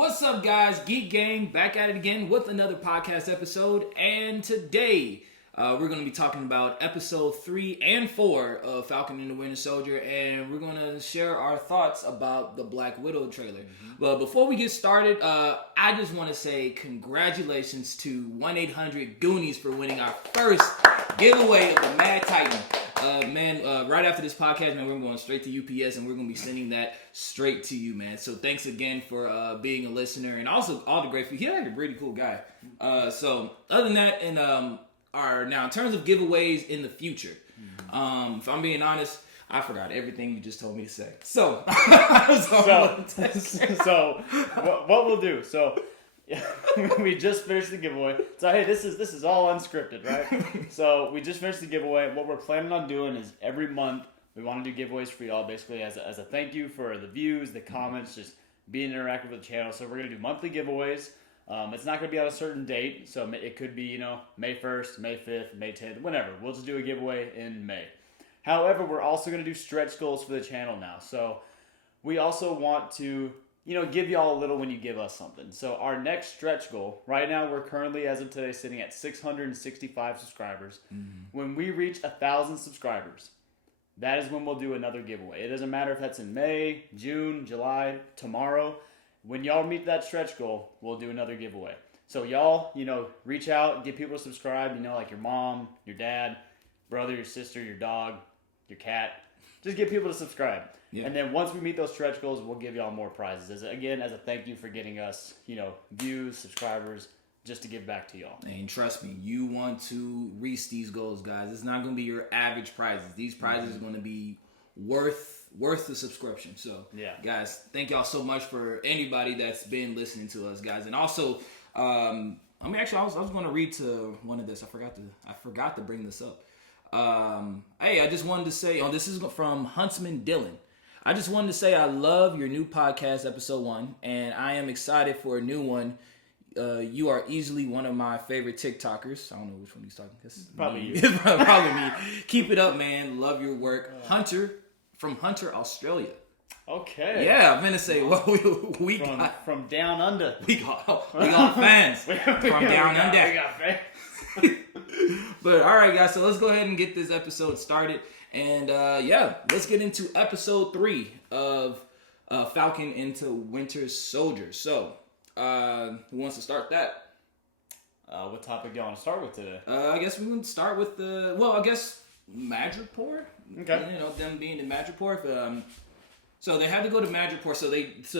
What's up, guys? Geek Gang back at it again with another podcast episode. And today, we're going to be talking about episode 3 and 4 of Falcon and Winter Soldier. And we're going to share our thoughts about the Black Widow trailer. But before we get started, I just want to say congratulations to 1-800-GOONIES for winning our first giveaway of the Mad Titan. Right after this podcast, man, we're going straight to UPS and we're going to be sending that straight to you, man. So thanks again for being a listener and also all the great feedback. He's like a really cool guy. So other than that, and now in terms of giveaways in the future, if I'm being honest, I forgot everything you just told me to say. So what we'll do? So. We just finished the giveaway. So hey, this is all unscripted, right? So we just finished the giveaway. What we're planning on doing is every month we want to do giveaways for y'all, basically as a thank you for the views, the comments, just being interactive with the channel. So we're gonna do monthly giveaways. It's not gonna be on a certain date, so it could be May 1st, May 5th, May 10th, whenever. We'll just do a giveaway in May. However, we're also gonna do stretch goals for the channel now. So we also want to give y'all a little when you give us something. So our next stretch goal, right now we're currently, as of today, sitting at 665 subscribers. When we reach 1,000 subscribers, that is when we'll do another giveaway. It doesn't matter if that's in May, June, July, tomorrow. When y'all meet that stretch goal, we'll do another giveaway. So y'all, reach out, get people to subscribe, like your mom, your dad, brother, your sister, your dog, your cat. Just get people to subscribe. Yeah. And then once we meet those stretch goals, we'll give y'all more prizes. As a thank you for getting us, views, subscribers, just to give back to y'all. And trust me, you want to reach these goals, guys. It's not going to be your average prizes. These prizes are going to be worth the subscription. So, yeah, guys, thank y'all so much for anybody that's been listening to us, guys. And also, I was going to read to one of this. I forgot to bring this up. Hey, I just wanted to say, this is from Huntsman Dylan. I just wanted to say I love your new podcast, episode 1, and I am excited for a new one. You are easily one of my favorite TikTokers. I don't know which one he's talking. Probably you. Probably me. Keep it up, man. Love your work. Hunter from Hunter, Australia. Okay. Yeah, I'm gonna say we got from down under. We got fans from down under. We got fans. But all right, guys. So let's go ahead and get this episode started. And let's get into episode 3 of Falcon and Winter Soldier. So, who wants to start that? What topic do you want to start with today? I guess we can start with Madripoor. Okay. Them being in Madripoor. So they had to go to Madripoor. So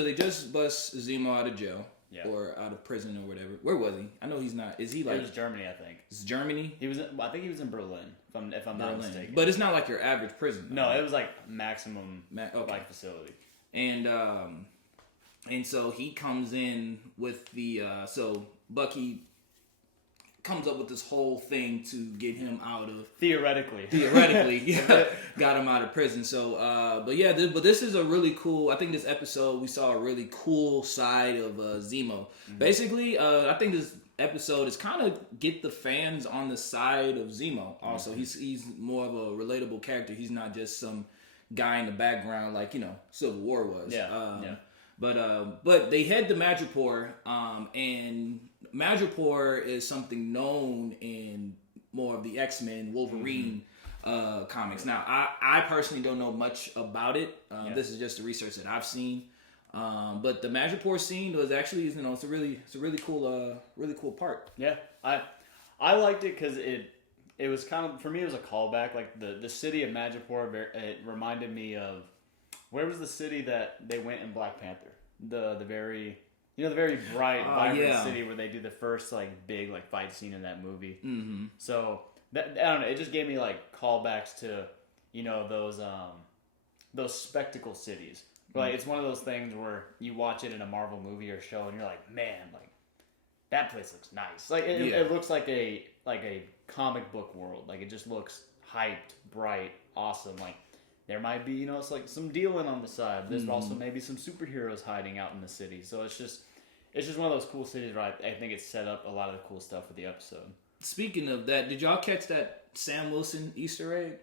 they just bust Zemo out of jail. Yeah. Or out of prison or whatever. Where was he? I know he's not. Is he like? It was Germany, I think. It's Germany. I think he was in Berlin, if I'm not mistaken. But it's not like your average prison. No, right? It was like maximum facility. And so he comes in with the so Bucky comes up with this whole thing to get him out of theoretically got him out of prison. So but this is a really cool, I think this episode we saw a really cool side of Zemo. Basically I think this episode is kind of get the fans on the side of Zemo. Also he's more of a relatable character. He's not just some guy in the background like Civil War was. But they head to Madripoor, and Madripoor is something known in more of the X-Men, Wolverine comics. Now, I personally don't know much about it. This is just the research that I've seen. But the Madripoor scene was actually, it's a really cool part. Yeah, I liked it because it was kind of, for me, it was a callback. Like the city of Madripoor, it reminded me of, where was the city that they went in Black Panther? The very bright, vibrant city where they do the first big fight scene in that movie. Mm-hmm. So I don't know. It just gave me callbacks to those spectacle cities. Like it's one of those things where you watch it in a Marvel movie or show and you're like, man, that place looks nice. It looks like a comic book world. It just looks hyped, bright, awesome. There might be, it's some dealing on the side. There's also maybe some superheroes hiding out in the city. So it's just one of those cool cities where I think it set up a lot of the cool stuff for the episode. Speaking of that, did y'all catch that Sam Wilson Easter egg?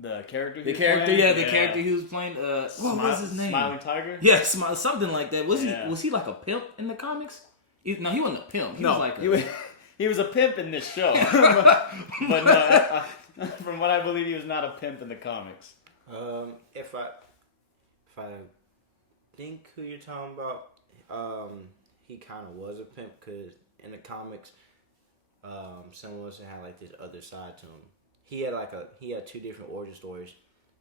The character. The character he was playing. What was his name? Smiling Tiger. Yeah, something like that. Was he like a pimp in the comics? No, he wasn't a pimp. He was like he was a pimp in this show. but no, from what I believe, he was not a pimp in the comics. If I think who you're talking about, he kind of was a pimp because in the comics, Sam Wilson had like this other side to him. He had two different origin stories.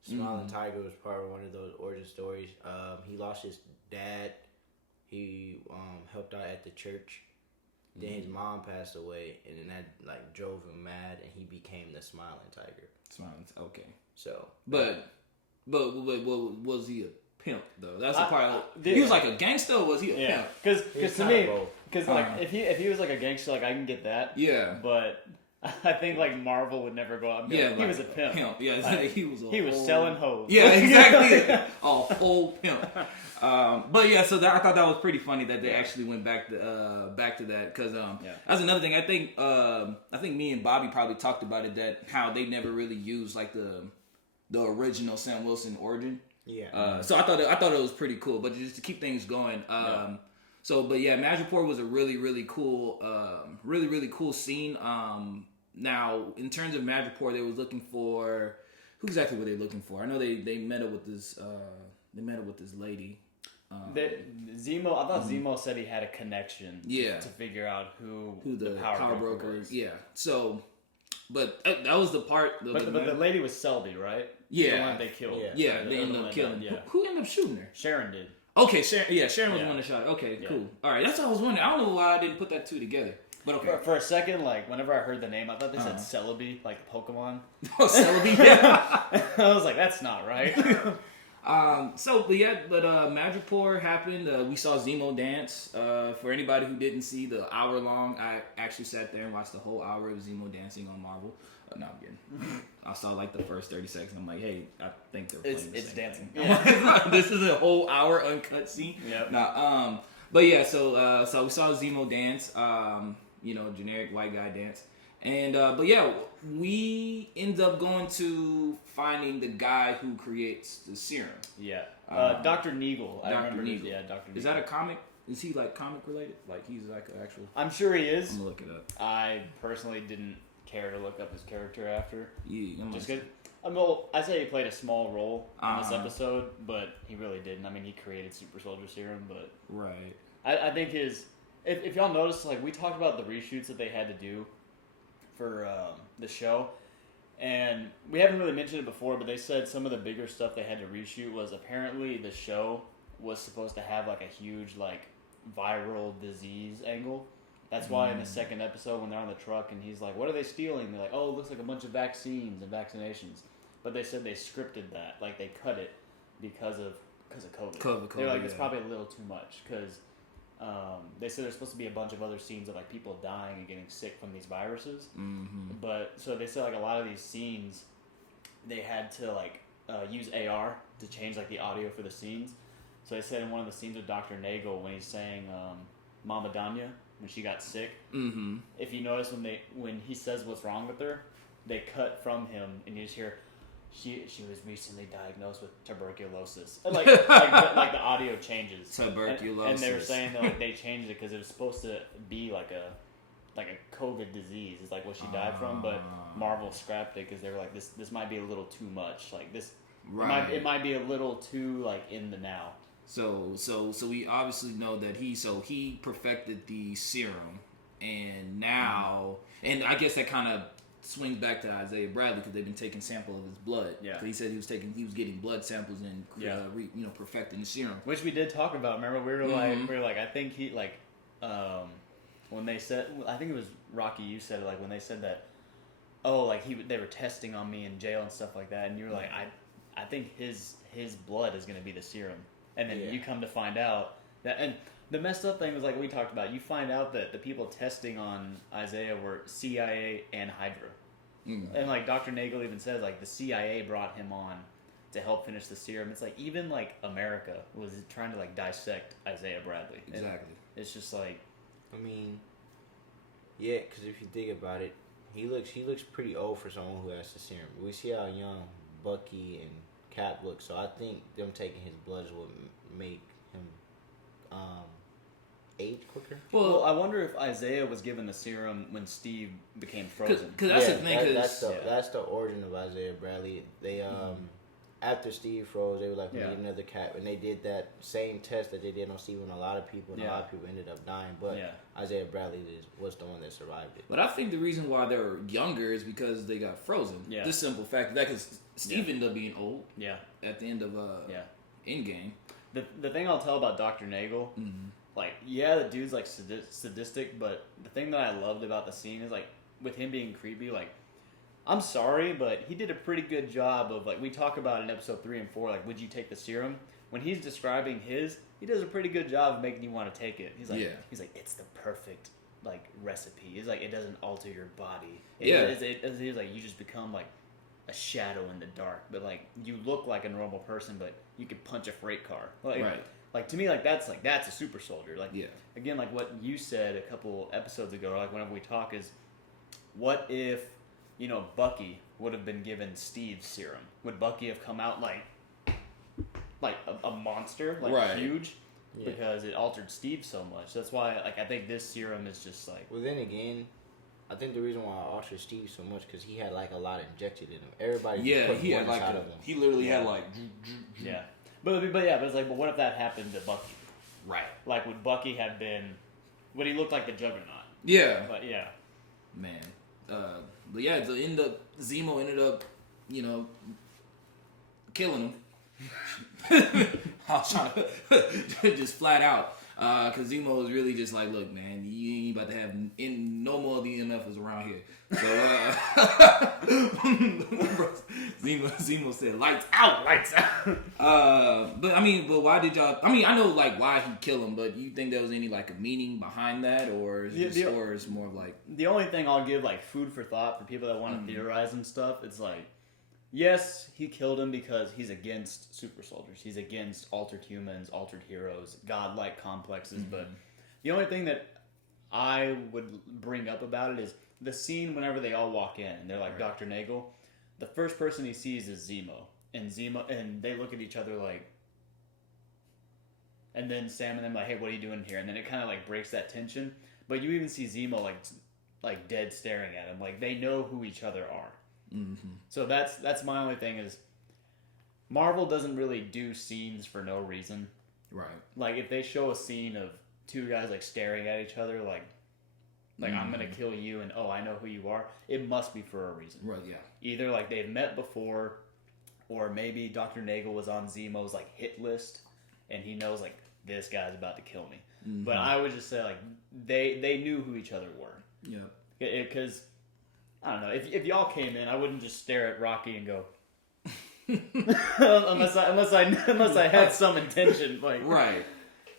Smiling Tiger was part of one of those origin stories. He lost his dad. He helped out at the church. Then his mom passed away, and then that like drove him mad, and he became the Smiling Tiger. Okay. So, but was he a pimp though? That's the part. He was like a gangster, or was he a pimp? Because to me, like if he was like a gangster, like I can get that. Yeah. But I think like Marvel would never go out and be like, he was a pimp. Yeah, like, he was selling hoes. Yeah, exactly. A whole pimp. But yeah, so I thought that was pretty funny that they actually went back to that because that's another thing. I think me and Bobby probably talked about it, that how they never really used like the original Sam Wilson origin. Yeah. So I thought it was pretty cool, but just to keep things going. So, but yeah, Madripoor was a really, really cool, really cool scene. Now, in terms of Madripoor, they was looking for who exactly were they looking for? I know they met up with this lady. Zemo, I thought Zemo said he had a connection. To figure out who the power broker was. Yeah. So, but that was the part. But the lady was Selby, right? Yeah. The one they killed. Yeah. They ended up killing. Yeah. Who ended up shooting her? Sharon did. Okay, Sharon was the one that shot. Okay, cool. All right, that's what I was wondering. I don't know why I didn't put that two together. But okay. For a second, like, whenever I heard the name, I thought they said Celebi, like Pokemon. Oh, Celebi, yeah. I was like, that's not right. But Madripoor happened. We saw Zemo dance. For anybody who didn't see the hour long, I actually sat there and watched the whole hour of Zemo dancing on Marvel. No, I'm kidding. I saw like the first 30 seconds. I'm like, hey, I think they're playing it's dancing. Yeah. This is a whole hour uncut scene. Yep. But yeah, so we saw Zemo dance. Generic white guy dance. And but yeah, we end up going to finding the guy who creates the serum. Yeah. Dr. Neagle. I remember. Neagle. Yeah, Dr. Neagle. Is that a comic? Is he like comic related? Like he's like an actual? I'm sure he is. I'm gonna look it up. I personally didn't care to look up his character after. Yeah. Just good. I say he played a small role in this episode, but he really didn't. I mean, he created Super Soldier Serum, but right. I think if y'all noticed, like we talked about the reshoots that they had to do for the show, and we haven't really mentioned it before, but they said some of the bigger stuff they had to reshoot was apparently the show was supposed to have like a huge like viral disease angle. That's why in the second episode when they're on the truck and he's like, what are they stealing? They're like, oh, it looks like a bunch of vaccines and vaccinations. But they said they scripted that, like they cut it because of COVID. They're like, it's probably a little too much because they said there's supposed to be a bunch of other scenes of like people dying and getting sick from these viruses. Mm-hmm. But so they said like a lot of these scenes, they had to like use AR to change like the audio for the scenes. So they said in one of the scenes with Dr. Nagel when he's saying Mama Danya, when she got sick, if you notice when he says what's wrong with her, they cut from him and you just hear she was recently diagnosed with tuberculosis. And like the audio changes. Tuberculosis. And they were saying that like they changed it because it was supposed to be like a COVID disease. It's like what she died from, but Marvel scrapped it because they were like this might be a little too much. Like this, it might be a little too like in the now. So we obviously know that he perfected the serum, and now, and I guess that kind of swings back to Isaiah Bradley because they've been taking sample of his blood. Yeah. So he said he was getting blood samples and perfecting the serum, which we did talk about. Remember we were like I think he like when they said, I think it was Rocky, you said it, like when they said that, oh, like they were testing on me in jail and stuff like that, and you were like I think his blood is going to be the serum. And then you come to find out that, and the messed up thing was like we talked about, you find out that the people testing on Isaiah were CIA and Hydra. Mm-hmm. And like Dr. Nagel even says like the CIA brought him on to help finish the serum. It's like even like America was trying to like dissect Isaiah Bradley. Exactly. And it's just like, I mean, yeah, because if you think about it, he looks pretty old for someone who has the serum. We see how young Bucky and Cap look. So I think them taking his blood is what make him age quicker. Well, I wonder if Isaiah was given the serum when Steve became frozen. Because that's the thing. That's the origin of Isaiah Bradley. They after Steve froze, they were like, we need another Cap, and they did that same test that they did on Steve on a lot of people, and a lot of people ended up dying. But Isaiah Bradley was the one that survived it. But I think the reason why they're younger is because they got frozen. Yeah. The simple fact that because Steve ended up being old. Yeah. At the end of Endgame. The thing I'll tell about Dr. Nagel, like, the dude's like sadistic, but the thing that I loved about the scene is like with him being creepy, like. I'm sorry, but he did a pretty good job of, like, we talk about in episode 3 and 4, like, would you take the serum? When he's describing his, he does a pretty good job of making you want to take it. He's like, it's the perfect, like, recipe. He's like, it doesn't alter your body. He's like, you just become, like, a shadow in the dark. But, like, you look like a normal person, but you could punch a freight car. Like, like, to me, that's a super soldier. Like, again, like what you said a couple episodes ago, or like whenever we talk is, what if... Bucky would have been given Steve's serum. Would Bucky have come out like a monster, like huge? Yeah. Because it altered Steve so much. That's why, like, I think this serum is just like. Well, then again, I think the reason why I altered Steve so much because he had like a lot injected in him. Everybody, he had like he literally had like. But it's like, but what if that happened to Bucky? Right. Like, would Bucky have been? Would he look like the Juggernaut? Yeah. But man. But Zemo ended up, killing him. I was trying to just flat out. Because Zemo was really just like, look, man, you ain't about to have no more of the EMFs around here. So, Zemo said, lights out. But why did y'all, I know, like, why he killed him, but you think there was any, like, a meaning behind that, or is more of, like... The only thing I'll give, like, food for thought for people that want to theorize and stuff, it's like, yes, he killed him because he's against super soldiers. He's against altered humans, altered heroes, godlike complexes. But the only thing that I would bring up about it is the scene whenever they all walk in and they're like, Dr. Nagel. The first person he sees is Zemo. And they look at each other like... And then Sam and them like, hey, what are you doing here? And then it kind of like breaks that tension. But you even see Zemo like dead staring at him. Like, they know who each other are. So that's my only thing is Marvel doesn't really do scenes for no reason. Right. Like, if they show a scene of two guys like staring at each other like I'm gonna kill you and I know who you are, it must be for a reason. Right, yeah. Either like they've met before, or maybe Dr. Nagel was on Zemo's like hit list and he knows like this guy's about to kill me. But I would just say like they knew who each other were. Yeah. Because I don't know. If y'all came in, I wouldn't just stare at Rocky and go, unless I had some intention. Like right.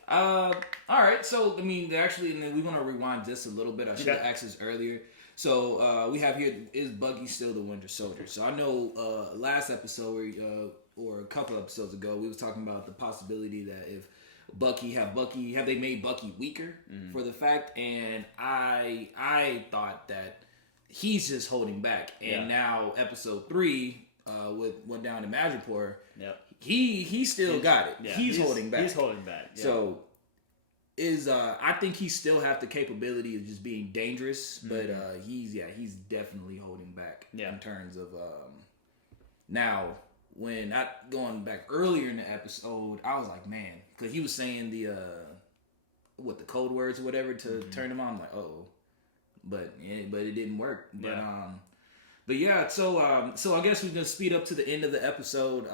All right. So actually, and then we're gonna rewind just a little bit. I should have asked this earlier. So we have here, is Bucky still the Winter Soldier? So I know last episode or a couple episodes ago, we was talking about the possibility that if have they made Bucky weaker for the fact, and I thought that he's just holding back, and now episode 3 went down to Madripoor. Yep. He still got it. Yeah, he's holding back. He's holding back. Yeah. So I think he still have the capability of just being dangerous, but he's definitely holding back in terms of now. When going back earlier in the episode, I was like, man, because he was saying the code words or whatever to turn him on. I'm like, but it didn't work. But yeah, so I guess we can speed up to the end of the episode.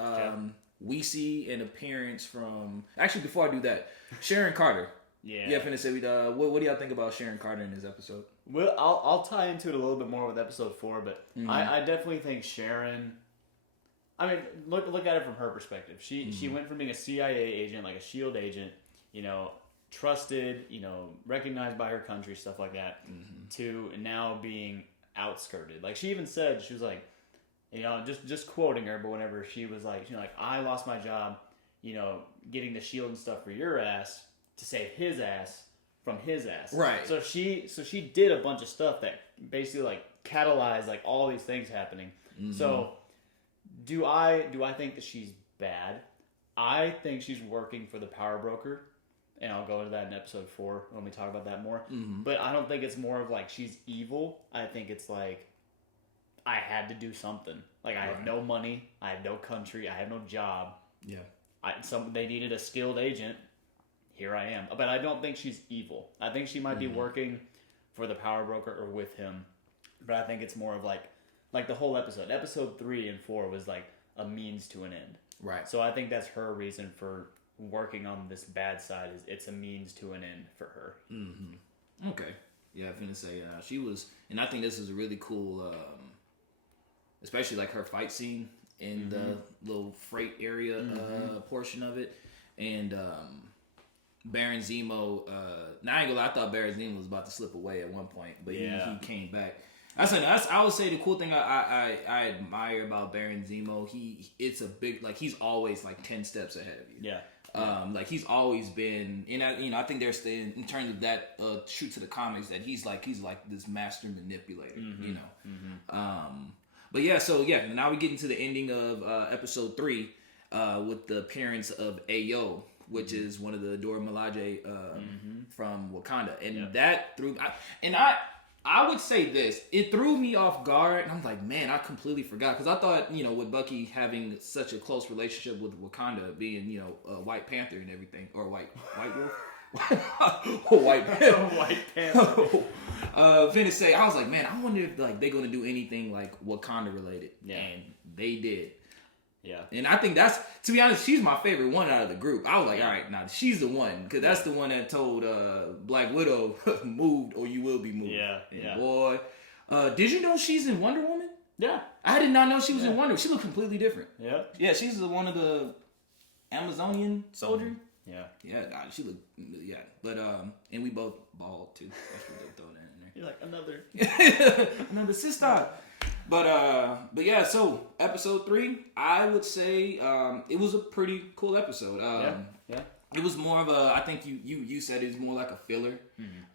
We see an appearance from, actually before I do that, Sharon Carter. Yeah, finna say what do y'all think about Sharon Carter in this episode? Well, I'll tie into it a little bit more with episode 4, but I definitely think Sharon. I mean, look at it from her perspective. She went from being a CIA agent, like a SHIELD agent, trusted, recognized by her country, stuff like that, to now being outskirted. Like, she even said, she was like, just quoting her, but whenever she was like, I lost my job, getting the SHIELD and stuff for your ass to save his ass from his ass. Right. So she did a bunch of stuff that basically like catalyzed like all these things happening. So Do I think that she's bad? I think she's working for the power broker, and I'll go into that in episode 4 when we talk about that more. Mm-hmm. But I don't think it's more of like she's evil. I think it's like I had to do something. Like I had no money, I had no country, I had no job. Yeah. They needed a skilled agent. Here I am. But I don't think she's evil. I think she might be working for the power broker or with him. But I think it's more of like the whole episode. Episode 3 and 4 was like a means to an end. Right. So I think that's her reason for working on this bad side. Is it's a means to an end for her. Mm-hmm. Okay. Yeah, I'm gonna say she was, and I think this is a really cool, especially like her fight scene in the little freight area portion of it, and Baron Zemo. Now I ain't gonna lie, I thought Baron Zemo was about to slip away at one point, but he came back. I would say the cool thing I admire about Baron Zemo, it's a big, like, he's always like 10 steps ahead of you. Yeah. Like he's always been, and I think there's in terms of that shoot to the comics that he's like this master manipulator, you know. But yeah, so yeah, now we get into the ending of episode 3 with the appearance of Ayo, which is one of the Dora Milaje from Wakanda, and that threw. I would say this, it threw me off guard, and I'm like, man, I completely forgot, because I thought, with Bucky having such a close relationship with Wakanda, being, a White Panther and everything, or White Wolf? White Panther. White Panther. Finna say, I was like, man, I wonder if like they're gonna do anything like Wakanda related, and they did. Yeah. And I think that's, to be honest, she's my favorite one out of the group. I was like, all right, now she's the one, because that's the one that told Black Widow, moved or you will be moved. Yeah, and boy, did you know she's in Wonder Woman? Yeah. I did not know she was in Wonder Woman. She looked completely different. Yeah. Yeah, she's one of the Amazonian soldier. Yeah. Yeah, she looked, But, and we both bald, too. That's what they throw that in there. You're like, another sister. But yeah, so episode 3, I would say it was a pretty cool episode. Yeah. It was more of a, I think you said it was more like a filler.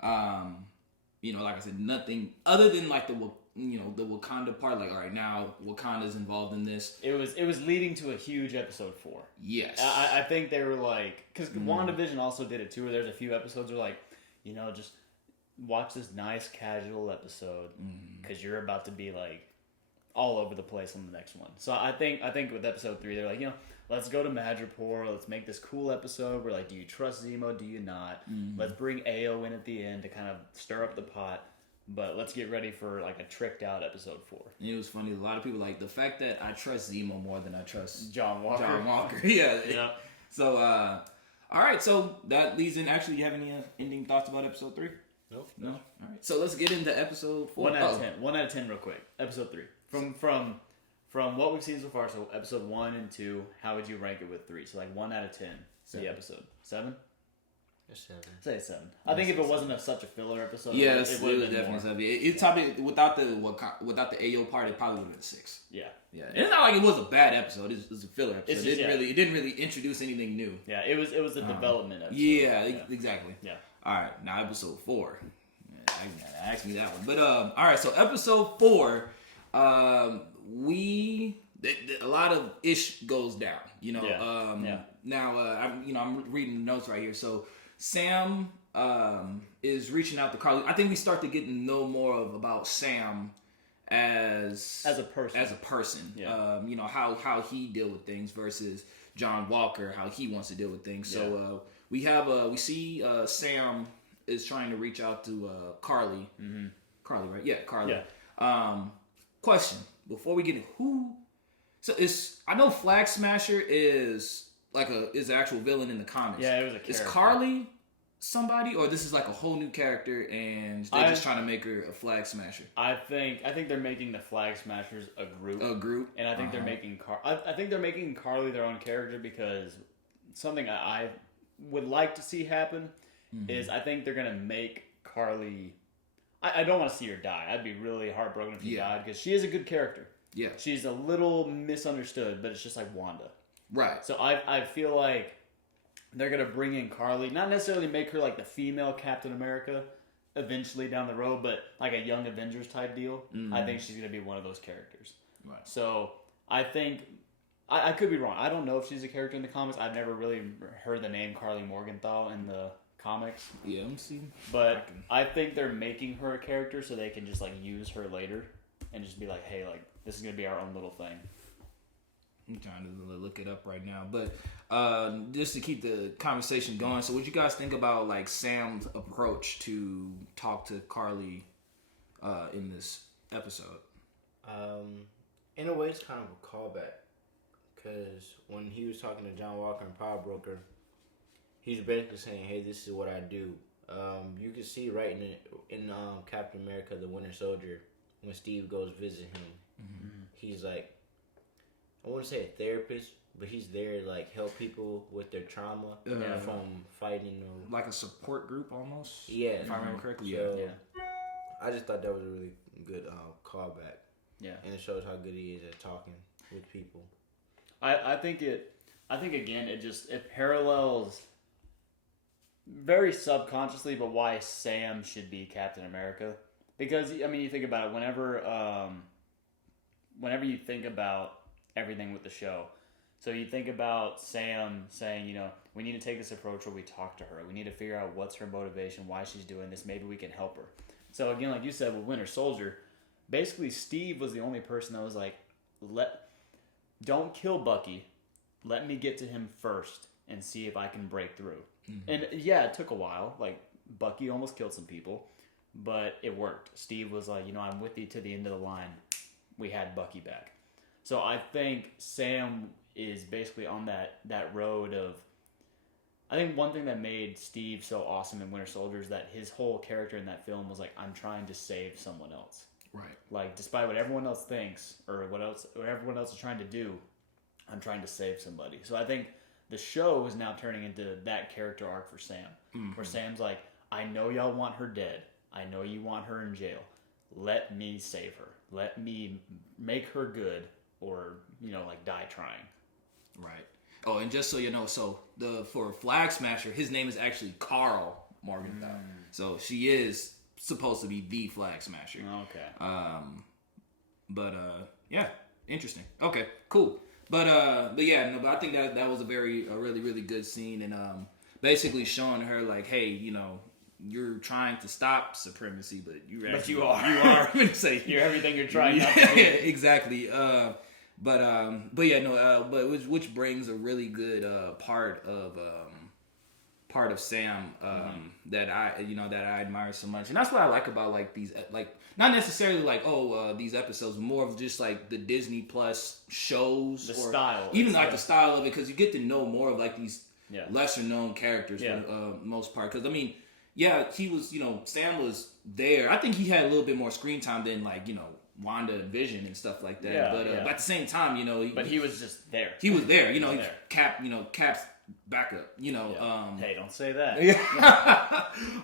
Like I said, nothing other than like the Wakanda part. Like, all right, now Wakanda's involved in this. It was leading to a huge episode 4. Yes, I think they were like, because WandaVision also did it too. Where there's a few episodes where like, just watch this nice casual episode because you're about to be like all over the place on the next one. So I think with episode 3, they're like, let's go to Madripoor. Let's make this cool episode. We're like, do you trust Zemo? Do you not? Let's bring Ayo in at the end to kind of stir up the pot. But let's get ready for like a tricked out episode 4. And it was funny. A lot of people like the fact that I trust Zemo more than I trust John Walker. Yeah. So, all right. So that leads in. Actually, you have any ending thoughts about episode 3? Nope. No. All right. So let's get into episode 4. 1 out of 10. 1 out of 10, real quick. Episode 3. From what we've seen so far. So episode 1 and 2. How would you rank it with 3? So like 1 out of 10. The episode 7. It's 7. Say 7. I think if it wasn't such a filler episode, yeah, it would have been definitely. It's probably without the Ayo part, it probably would have been 6. Yeah. And it's not like it was a bad episode. It was a filler episode. Just, it didn't really introduce anything new. Yeah, it was a development episode. Yeah, exactly. Yeah. All right, now episode 4. Ask me that one. But all right, so episode 4, a lot of ish goes down. Now I'm reading the notes right here. So Sam is reaching out to Carly. I think we start to get to know more about Sam as a person. Yeah. How he deal with things versus John Walker, how he wants to deal with things. Yeah. So we see Sam is trying to reach out to Carly. Mm-hmm. Carly, right? Yeah, Carly. Yeah. Question before we get it, I know Flag Smasher is an actual villain in the comics. Yeah, it was a character. Is Carly somebody, or this is like a whole new character and they're just trying to make her a Flag Smasher? I think they're making the Flag Smashers a group. And I think they're making I think they're making Carly their own character because something I would like to see happen is I think they're gonna make Carly. I don't want to see her die. I'd be really heartbroken if she died because she is a good character. Yeah, she's a little misunderstood, but it's just like Wanda. Right. So I feel like they're going to bring in Carly, not necessarily make her like the female Captain America eventually down the road, but like a Young Avengers type deal. Mm-hmm. I think she's going to be one of those characters. Right. So I think I could be wrong. I don't know if she's a character in the comics. I've never really heard the name Carly Morgenthau in the comics. Yeah, let me see. But I think they're making her a character so they can just like use her later and just be like, hey, like this is gonna be our own little thing. I'm trying to look it up right now, but just to keep the conversation going. So, what you guys think about like Sam's approach to talk to Carly in this episode? In a way, it's kind of a callback. Because when he was talking to John Walker and Power Broker, he's basically saying, hey, this is what I do. You can see right in Captain America, the Winter Soldier, when Steve goes visit him, he's like, I wouldn't say a therapist, but he's there to like help people with their trauma from fighting. Like a support group almost? Yeah. If I remember correctly, So, yeah. I just thought that was a really good callback. Yeah. And it shows how good he is at talking with people. I think again it parallels very subconsciously, but why Sam should be Captain America. Because I mean, you think about it. Whenever you think about everything with the show, so you think about Sam saying, you know, we need to take this approach where we talk to her. We need to figure out what's her motivation, why she's doing this. Maybe we can help her. So again, like you said with Winter Soldier, basically Steve was the only person that was like, don't kill Bucky. Let me get to him first and see if I can break through. Mm-hmm. And yeah, it took a while. Like, Bucky almost killed some people, but it worked. Steve was like, you know, I'm with you to the end of the line. We had Bucky back. So I think Sam is basically on that road of... I think one thing that made Steve so awesome in Winter Soldier is that his whole character in that film was like, I'm trying to save someone else. Right. Like, despite what everyone else thinks or what everyone else is trying to do, I'm trying to save somebody. So I think the show is now turning into that character arc for Sam, where Sam's like, I know y'all want her dead. I know you want her in jail. Let me save her. Let me make her good, or, you know, like die trying. Right. Oh, and just so you know, so for Flag Smasher, his name is actually Carl Morgenthau. So she is supposed to be the Flag Smasher. Okay. But yeah, interesting. Okay, cool. But yeah, no, but I think that was a really, really good scene, and basically showing her like, hey, you know, you're trying to stop supremacy, but you are. You are. I'm gonna say you're everything you're trying not to do. Exactly. But yeah, no. But which brings a really good part of Sam that I admire so much, and that's what I like about like these like not necessarily like these episodes, more of just like the Disney Plus shows, the style, even like the style of it, because you get to know more of like these lesser known characters for the most part. Because I mean, yeah, he was, you know, Sam was there. I think he had a little bit more screen time than like, you know, Wanda and Vision and stuff like that. Yeah, but at the same time, you know, he was just there. He was there. You know, Cap's backup. You know, hey, don't say that.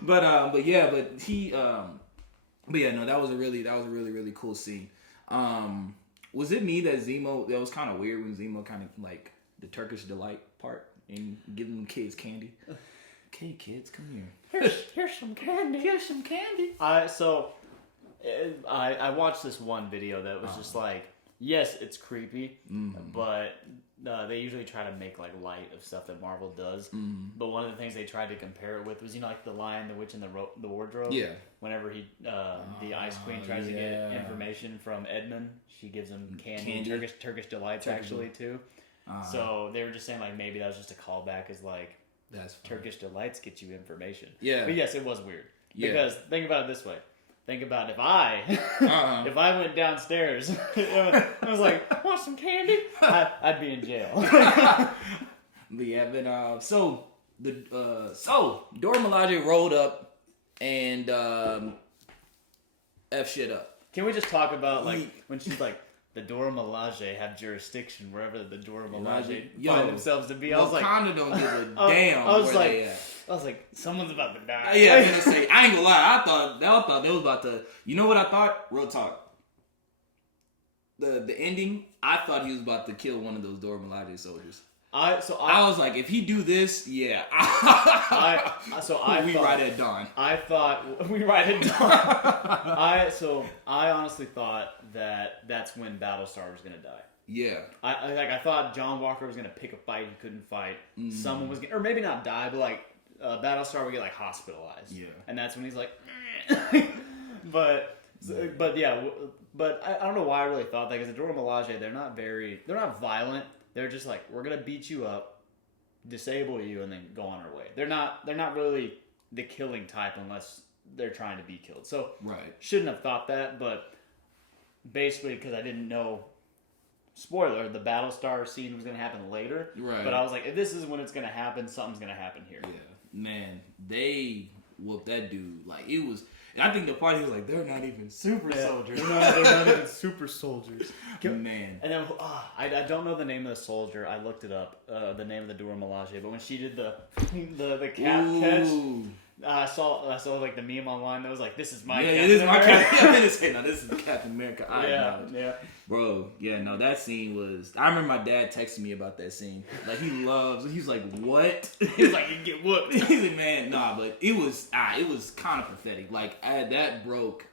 but he. But yeah, no, that was a really really cool scene. Was it me that was kind of weird when Zemo kind of like the Turkish delight part and giving them kids candy? Okay, kids, come here. Here's some candy. Here's some candy. I watched this one video that was just like, yes, it's creepy, but they usually try to make like light of stuff that Marvel does. But one of the things they tried to compare it with was, you know, like the Lion, the Witch, and the Wardrobe. Yeah. Whenever the Ice Queen tries to get information from Edmund, she gives him candy. Turkish delights actually too. So they were just saying like maybe that was just a callback, as like Turkish delights get you information. Yeah. But yes, it was weird. Yeah. Because think about it this way. Think about if I went downstairs, I was like, I want some candy, I'd be in jail. But yeah, but so Dora Milaje rolled up and F shit up. Can we just talk about like when she's like, the Dora Milaje have jurisdiction wherever the Dora Milaje find themselves to be? I was like, Wakanda don't give a damn. I was like, someone's about to die. Yeah, I was gonna say, I ain't gonna lie. I thought they was about to. You know what I thought? Real talk. The ending. I thought he was about to kill one of those Dora Milaje soldiers. I was like, if he do this, yeah. We ride at dawn. I thought we ride at dawn. I honestly thought that's when Battlestar was gonna die. Yeah. I thought John Walker was gonna pick a fight he couldn't fight. Someone was gonna, or maybe not die, but like Battlestar would get like hospitalized. Yeah. And that's when he's like, but yeah, but I don't know why I really thought that, because the Dora Milaje, they're not violent. They're just like, we're gonna beat you up, disable you, and then go on our way. They're not really the killing type unless they're trying to be killed. So right. Shouldn't have thought that, but basically because I didn't know. Spoiler: the Battlestar scene was gonna happen later. Right. But I was like, if this is when it's gonna happen, something's gonna happen here. Yeah. Man, they whooped that dude. Like, it was. And I think the part he was like, they're not even super soldiers. They're not even super soldiers. Man. And then I don't know the name of the soldier. I looked it up. The name of the Dora Milaje. But when she did the cap catch, I saw like the meme online that was like, "This is my Captain this is my Captain." No, this is Captain America. Yeah. Bro, yeah, no, that scene was. I remember my dad texting me about that scene. Like, he's like, what? He's like, you get whooped. He's like, man, nah, but it was kind of pathetic. Like, that broke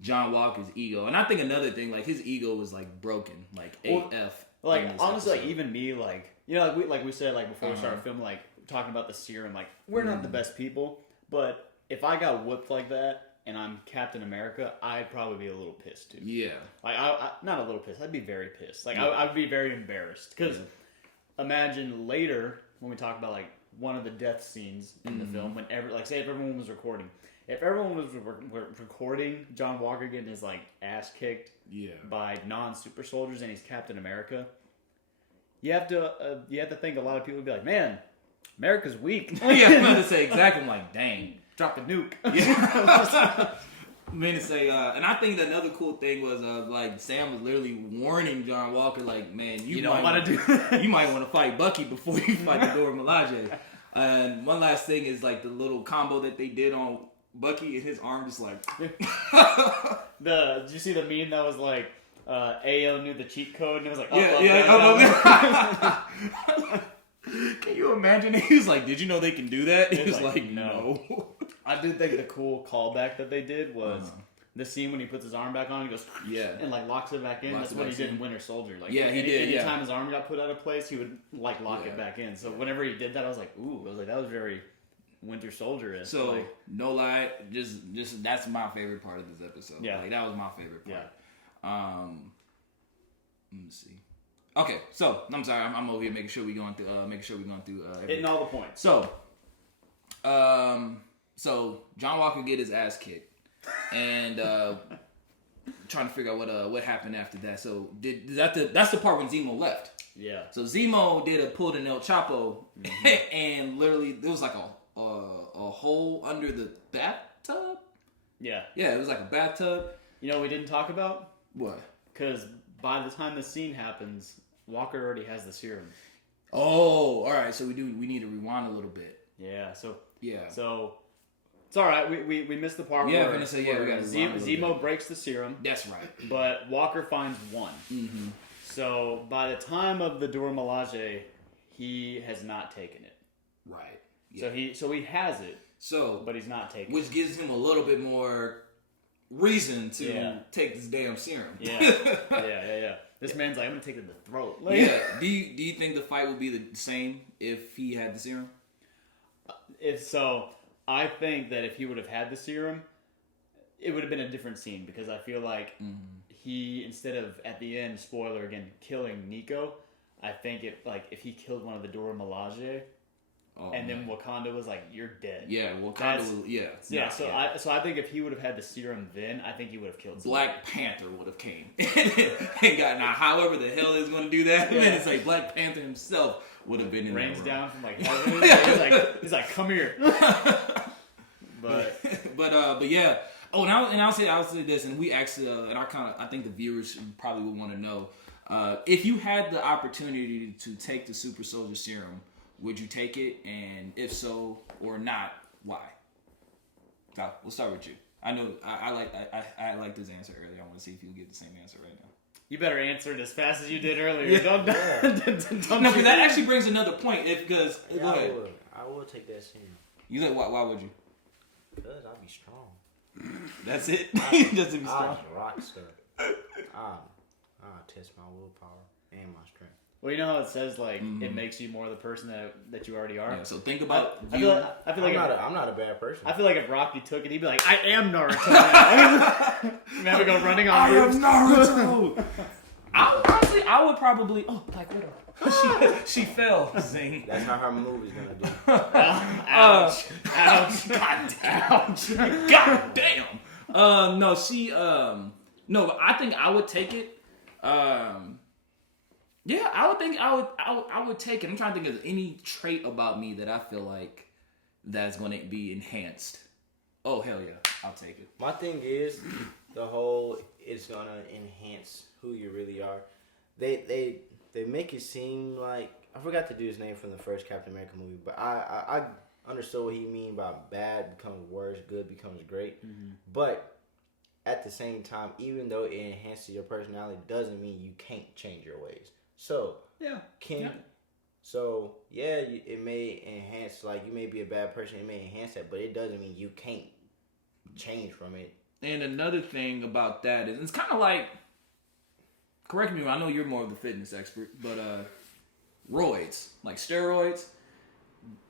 John Walker's ego, and I think another thing, like, his ego was like broken, like AF. Like, honestly, like, even me, like, you know, like we said, like before we started filming, like talking about the serum, like, we're not the best people, but if I got whooped like that and I'm Captain America, I'd probably be a little pissed too. Yeah. Like, I not a little pissed. I'd be very pissed. Like, I'd be very embarrassed. Because imagine later, when we talk about, like, one of the death scenes in the film, say if everyone was recording. If everyone was recording John Walker getting his, like, ass kicked by non-super soldiers and he's Captain America, you have to think a lot of people would be like, man, America's weak. Yeah, I'm about to say exactly. I'm like, dang. Drop the nuke. Yeah. I mean to say, and I think that another cool thing was, like, Sam was literally warning John Walker, like, man, you don't want to do that. You might want to fight Bucky before you fight the Dora Milaje. And one last thing is, like, the little combo that they did on Bucky and his arm just like. Did you see the meme that was like, AO knew the cheat code and it was like, Can you imagine? He was like, did you know they can do that? He was like, no. I did think the cool callback that they did was the scene when he puts his arm back on and goes, and like locks it back in. That's what he did in Winter Soldier. Like, he did. Anytime his arm got put out of place, he would like lock it back in. So whenever he did that, I was like, ooh, that was very Winter Soldier-esque. So, like, no lie, just that's my favorite part of this episode. Yeah. Like, that was my favorite part. Yeah. Let me see. Okay, so I'm sorry, I'm over here making sure we're going through hitting all the points. So, so John Walker get his ass kicked, and trying to figure out what happened after that. So that's the part when Zemo left. Yeah. So Zemo did a pull to El Chapo, and literally there was like a hole under the bathtub. Yeah. Yeah, it was like a bathtub. You know what we didn't talk about? What? Because by the time this scene happens, Walker already has the serum. Oh, all right. So we need to rewind a little bit. Yeah. So it's all right. We missed the part where, we got Zemo breaks the serum. That's right. But Walker finds one. Mm-hmm. So by the time of the Dora Milaje, he has not taken it. Right. Yeah. So he has it. So, but he's not taking which gives him a little bit more reason to take this damn serum. Yeah. This man's like, I'm gonna take it in the throat. Like, Do you think the fight would be the same if he had the serum? I think that if he would have had the serum, it would have been a different scene, because I feel like he, instead of at the end, spoiler again, killing Nico, I think if he killed one of the Dora Milaje. Then Wakanda was like, "You're dead." Yeah, Wakanda was. So I think if he would have had the serum, then I think he would have killed Black Panther would have came and got now. However the hell is going to do that? Man, it's like Black Panther himself would have been in rains that down from like heaven. he's like, "Come here." But yeah. Oh, and I'll say this, and we actually, and I think the viewers probably would want to know, if you had the opportunity to take the Super Soldier Serum, would you take it? And if so or not, why? Now, we'll start with you. I know I liked his answer earlier. I want to see if you get the same answer right now. You better answer it as fast as you did earlier. Yeah. No, because that actually brings another point. Go ahead. I will take that serum. You think why would you? Because I'll be strong. That's it. Just to be strong. I'll rock star. I'll test my willpower and my strength. Well, you know how it says like it makes you more the person that you already are. Yeah, so think about. I feel like I'm not a bad person. I feel like if Rocky took it, he'd be like, "I am Naruto." Now. Man, we go running on roofs. Naruto. I would probably. Oh, Black Widow. she fell. Zing. That's how her movie's gonna do. Ouch! Ouch! God damn. No, she. No, but I think I would take it. Yeah, I would think I would take it. I'm trying to think of any trait about me that I feel like that's going to be enhanced. Oh hell yeah, I'll take it. My thing is the whole it's gonna enhance who you really are. They make it seem like I forgot to do his name from the first Captain America movie, but I understood what he mean by bad becomes worse, good becomes great. Mm-hmm. But at the same time, even though it enhances your personality, doesn't mean you can't change your ways. So it may enhance, like you may be a bad person, it may enhance that, but it doesn't mean you can't change from it. And another thing about that is it's kind of like, correct me, I know you're more of the fitness expert, but roids, like steroids,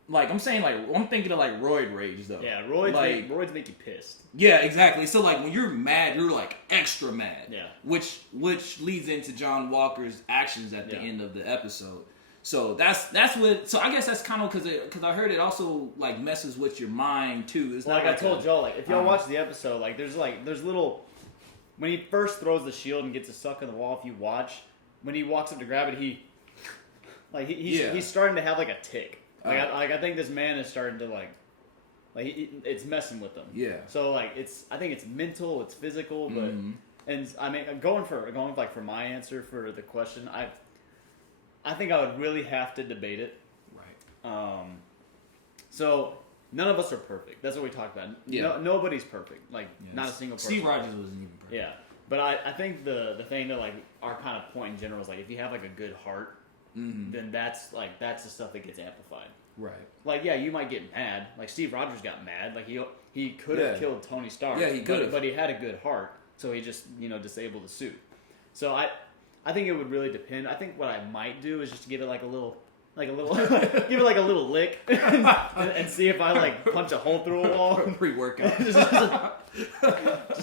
like I'm saying, like I'm thinking of like roid rage though. Yeah, roids make you pissed. Yeah, exactly. So like when you're mad, you're like extra mad. Yeah. Which leads into John Walker's actions at the end of the episode. So that's what. So I guess that's kind of because I heard it also like messes with your mind too. It's like I told Joel, like if y'all watch the episode, like there's little when he first throws the shield and gets a suck on the wall. If you watch when he walks up to grab it, he's starting to have like a tick. Like I think this man is starting to it's messing with him. Yeah. So like I think it's mental, it's physical, but and I mean going for my answer for the question, I think I would really have to debate it. Right. So none of us are perfect. That's what we talked about. Yeah. Nobody's perfect. Like not a single person. Steve Rogers wasn't even perfect. Yeah. But I think the thing that like our kind of point in general is like if you have like a good heart. Mm-hmm. Then that's the stuff that gets amplified. Right. Like you might get mad. Like Steve Rogers got mad. Like he could have killed Tony Stark. Yeah, he could have. But he had a good heart, so he just disabled the suit. So I think it would really depend. I think what I might do is just give it give it like a little lick and see if I like punch a hole through a wall. Pre-workout. just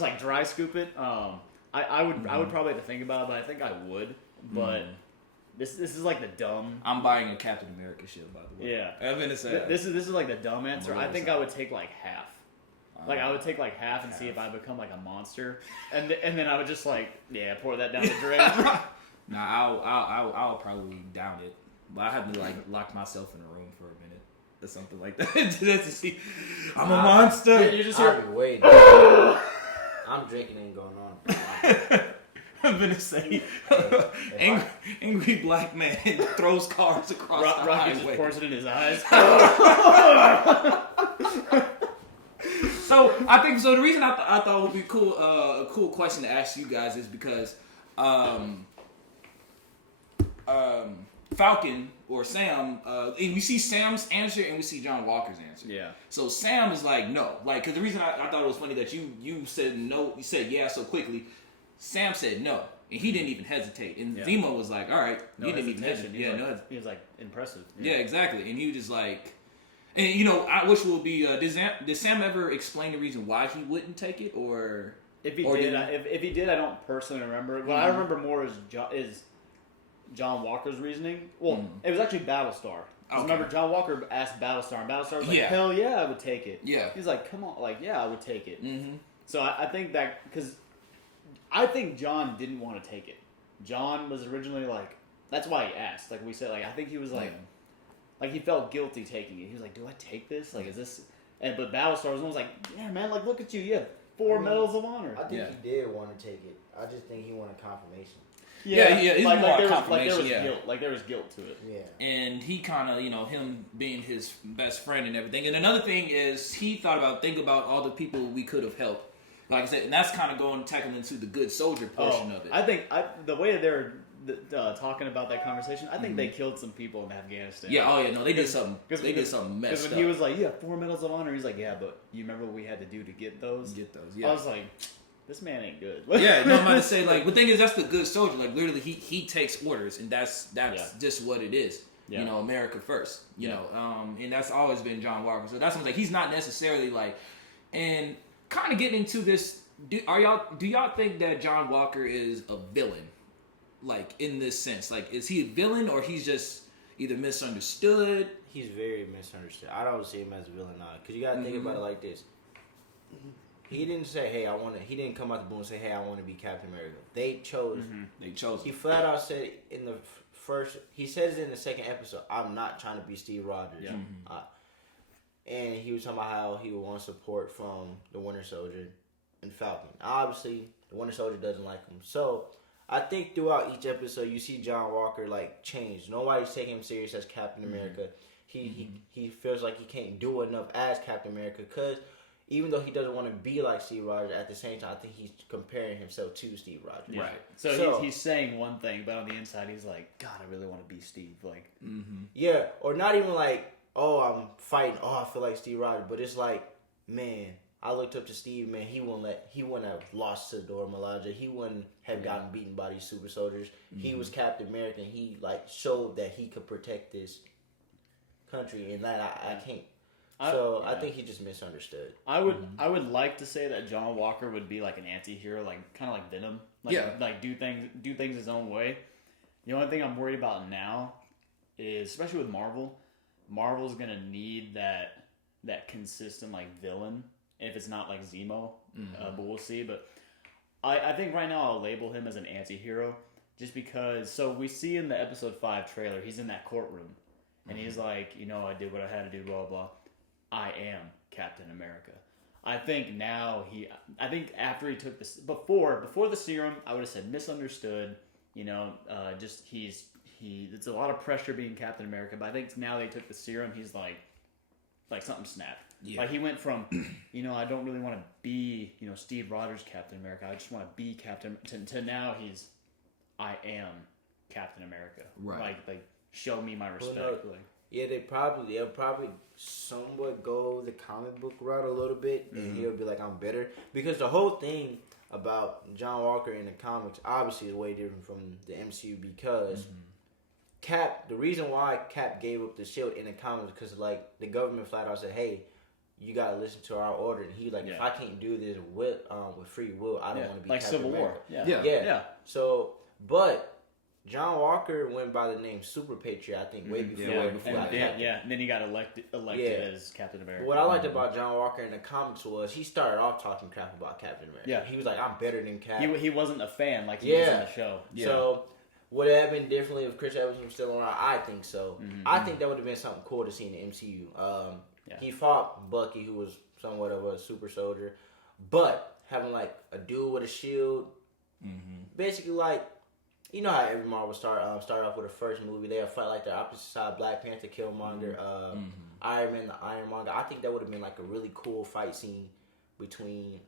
like dry scoop it. I would probably have to think about it, but I think I would. But. This is like the dumb. I'm buying a Captain America shield, by the way. Yeah, I'm gonna say this is like the dumb answer. I think I would take like half. Like I would take like half and see if I become like a monster, and then I would just pour that down the drain. Nah, I'll probably down it, but I have to like lock myself in a room for a minute or something like that just to see. I'm a monster. You just hear. Wait. I'm drinking and going on. I'm gonna say, angry black man throws cars across the Rocky highway. Just pours it in his eyes. So I think the reason I thought it would be cool, a cool question to ask you guys is because Falcon or Sam, and we see Sam's answer and we see John Walker's answer. Yeah. So Sam is like no, because the reason I thought it was funny that you said no, you said yeah so quickly. Sam said no, and he didn't even hesitate. And Zemo was like, all right, no he didn't even hesitate. He was like impressive. Yeah, exactly. And he was just like, and which will be, did Sam ever explain the reason why he wouldn't take it, or if he did? If he did, I don't personally remember. What I remember more is John Walker's reasoning. Well, it was actually Battlestar. Okay. Remember, John Walker asked Battlestar, and Battlestar was like, hell yeah, I would take it. Yeah. He's like, come on, I would take it. Mm-hmm. So I think that, because I think John didn't want to take it. John was originally that's why he asked. Like we said, I think he was he felt guilty taking it. He was like, do I take this? Is this? But Battlestar was almost like, yeah, man, look at you. You have 4 medals of honor. I think he did want to take it. I just think he wanted confirmation. Yeah. It's more there confirmation. Was guilt. There was guilt to it. Yeah. And he kind of, him being his best friend and everything. And another thing is he think about all the people we could have helped. Like I said, and that's kind of tackling into the good soldier portion of it. I think the way that they're talking about that conversation, I think they killed some people in Afghanistan. Yeah, no, they did something. They did something messed up. Because when he was like, 4 medals of honor, he's like, yeah, but you remember what we had to do to get those? Yeah. I was like, this man ain't good. Yeah, no, I'm about to say, like, the thing is, that's the good soldier. Like, literally, he takes orders, and that's just what it is. Yeah. You know, America first. You know, and that's always been John Walker. So that's what I'm like. He's not necessarily like, and kind of getting into this. Do y'all think that John Walker is a villain? Like, in this sense, like, is he a villain or he's just either misunderstood? He's very misunderstood. I don't see him as a villain now, because you gotta think about it like this. He didn't say, "Hey, I want to." He didn't come out the blue and say, "Hey, I want to be Captain America." They chose. They chose him. He flat out said in the first. He says it in the second episode. I'm not trying to be Steve Rogers. Yeah. And he was talking about how he would want support from the Winter Soldier and Falcon. Obviously, the Winter Soldier doesn't like him. So I think throughout each episode, you see John Walker like change. Nobody's taking him serious as Captain America. He feels like he can't do enough as Captain America, because even though he doesn't want to be like Steve Rogers, at the same time, I think he's comparing himself to Steve Rogers. Yeah. Right. So he's saying one thing, but on the inside, he's like, God, I really want to be Steve. Like, Yeah, or not even like, oh, I'm fighting. Oh, I feel like Steve Rogers, but it's like, man, I looked up to Steve. Man, he wouldn't have lost to Dora Milaje. He wouldn't have gotten beaten by these super soldiers. He was Captain America. And he like showed that he could protect this country, and that I can't. I think he just misunderstood. I would like to say that John Walker would be like an anti-hero, like kind of like Venom, like do things his own way. The only thing I'm worried about now is, especially with Marvel's gonna need that consistent like villain. If it's not like Zemo, but we'll see. But I think right now I'll label him as an anti-hero, just because. So we see in the episode 5 trailer, he's in that courtroom, and he's like, I did what I had to do, blah blah. I am Captain America. I think now I think after he took this, before the serum, I would have said misunderstood. Just it's a lot of pressure being Captain America. But I think now they took the serum, he's like something snapped. Yeah. Like he went from, I don't really want to be, Steve Rogers Captain America. I just want to be Captain. To now I am Captain America. Right. Like show me my respect. Well, yeah, they'll probably somewhat go the comic book route a little bit, and he'll be like, I'm better. Because the whole thing about John Walker in the comics obviously is way different from the MCU, because Cap, the reason why Cap gave up the shield in the comics, because like the government flat out said, hey, you gotta listen to our order, and he like, if I can't do this with free will, I don't want to be like Captain Civil America. War. Yeah. So, but John Walker went by the name Super Patriot, I think, way before. And then he got elected as Captain America. What I liked about John Walker in the comics was he started off talking crap about Captain America. Yeah. He was like, I'm better than Cap. He wasn't a fan like he was in the show. Yeah. So, would it have been differently if Chris Evans was still around? I think so. I think that would have been something cool to see in the MCU. He fought Bucky, who was somewhat of a super soldier, but having like a dude with a shield, basically like, you know how every Marvel start off with a first movie, they'll fight like the opposite side, Black Panther, Killmonger, Iron Man, the Ironmonger. I think that would have been like a really cool fight scene between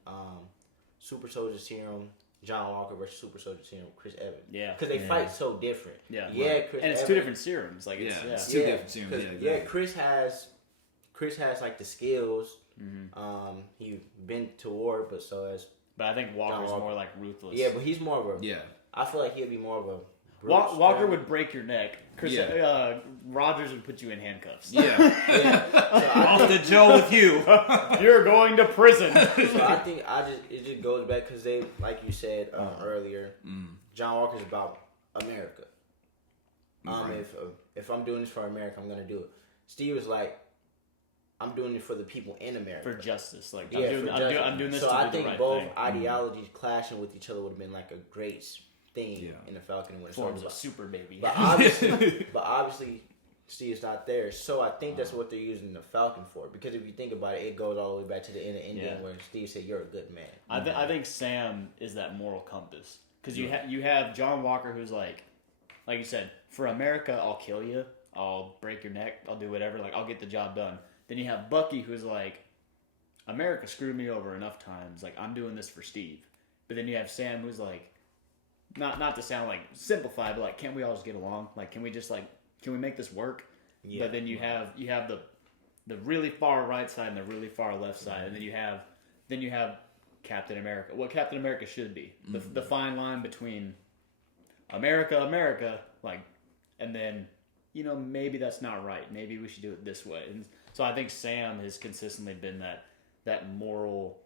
Super Soldier Serum, John Walker versus Super Soldier Serum, Chris Evans. Yeah, because they fight so different. Yeah, Chris and it's Evans, two different serums. Like it's two different serums. Chris has like the skills. He been to war, but I think Walker's more like ruthless. Yeah, but he's more of a I feel like he'd be more of a Walker would break your neck. Rogers would put you in handcuffs. So off the jail with you. You're going to prison. So I think it just goes back because they, like you said earlier, John Walker's about America. If I'm doing this for America, I'm gonna do it. Steve was like, I'm doing it for the people in America. For justice. Like, I'm doing this so to I do think the right both thing. ideologies clashing with each other would have been like a great thing in the Falcon and Winter Soldier. Forms a super baby. But obviously, Steve's not there. So I think that's what they're using the Falcon for. Because if you think about it, it goes all the way back to the end of Endgame where Steve said, you're a good man. I think Sam is that moral compass. Because you have John Walker who's like you said, for America, I'll kill you. I'll break your neck. I'll do whatever. Like, I'll get the job done. Then you have Bucky who's like, America screwed me over enough times. Like, I'm doing this for Steve. But then you have Sam who's like, not to sound like simplified, but like, can't we all just get along? Like, can we make this work? Yeah. But then you have the really far right side and the really far left side, and then you have Captain America, what Captain America should be. The fine line between America, like, and then, maybe that's not right. Maybe we should do it this way. And so I think Sam has consistently been that moral,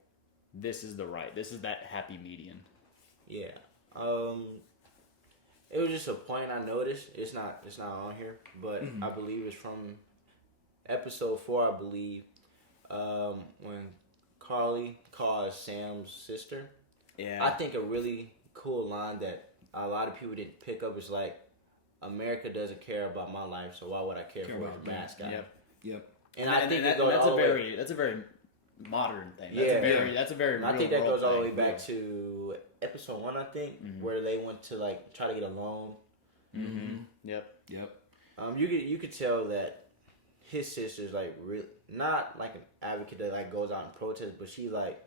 this is that happy median. Yeah. It was just a point I noticed. It's not on here, but I believe it's from episode 4, I believe, when Carly calls Sam's sister. Yeah. I think a really cool line that a lot of people didn't pick up is like, America doesn't care about my life, so why would I care for his mascot? Yep. And I think that's a very modern thing. That's a very I real think that goes all the way thing. back to episode 1, I think, where they went to like try to get a loan. Yep. You could tell that his sister's like real, not like an advocate that like goes out and protests, but she like,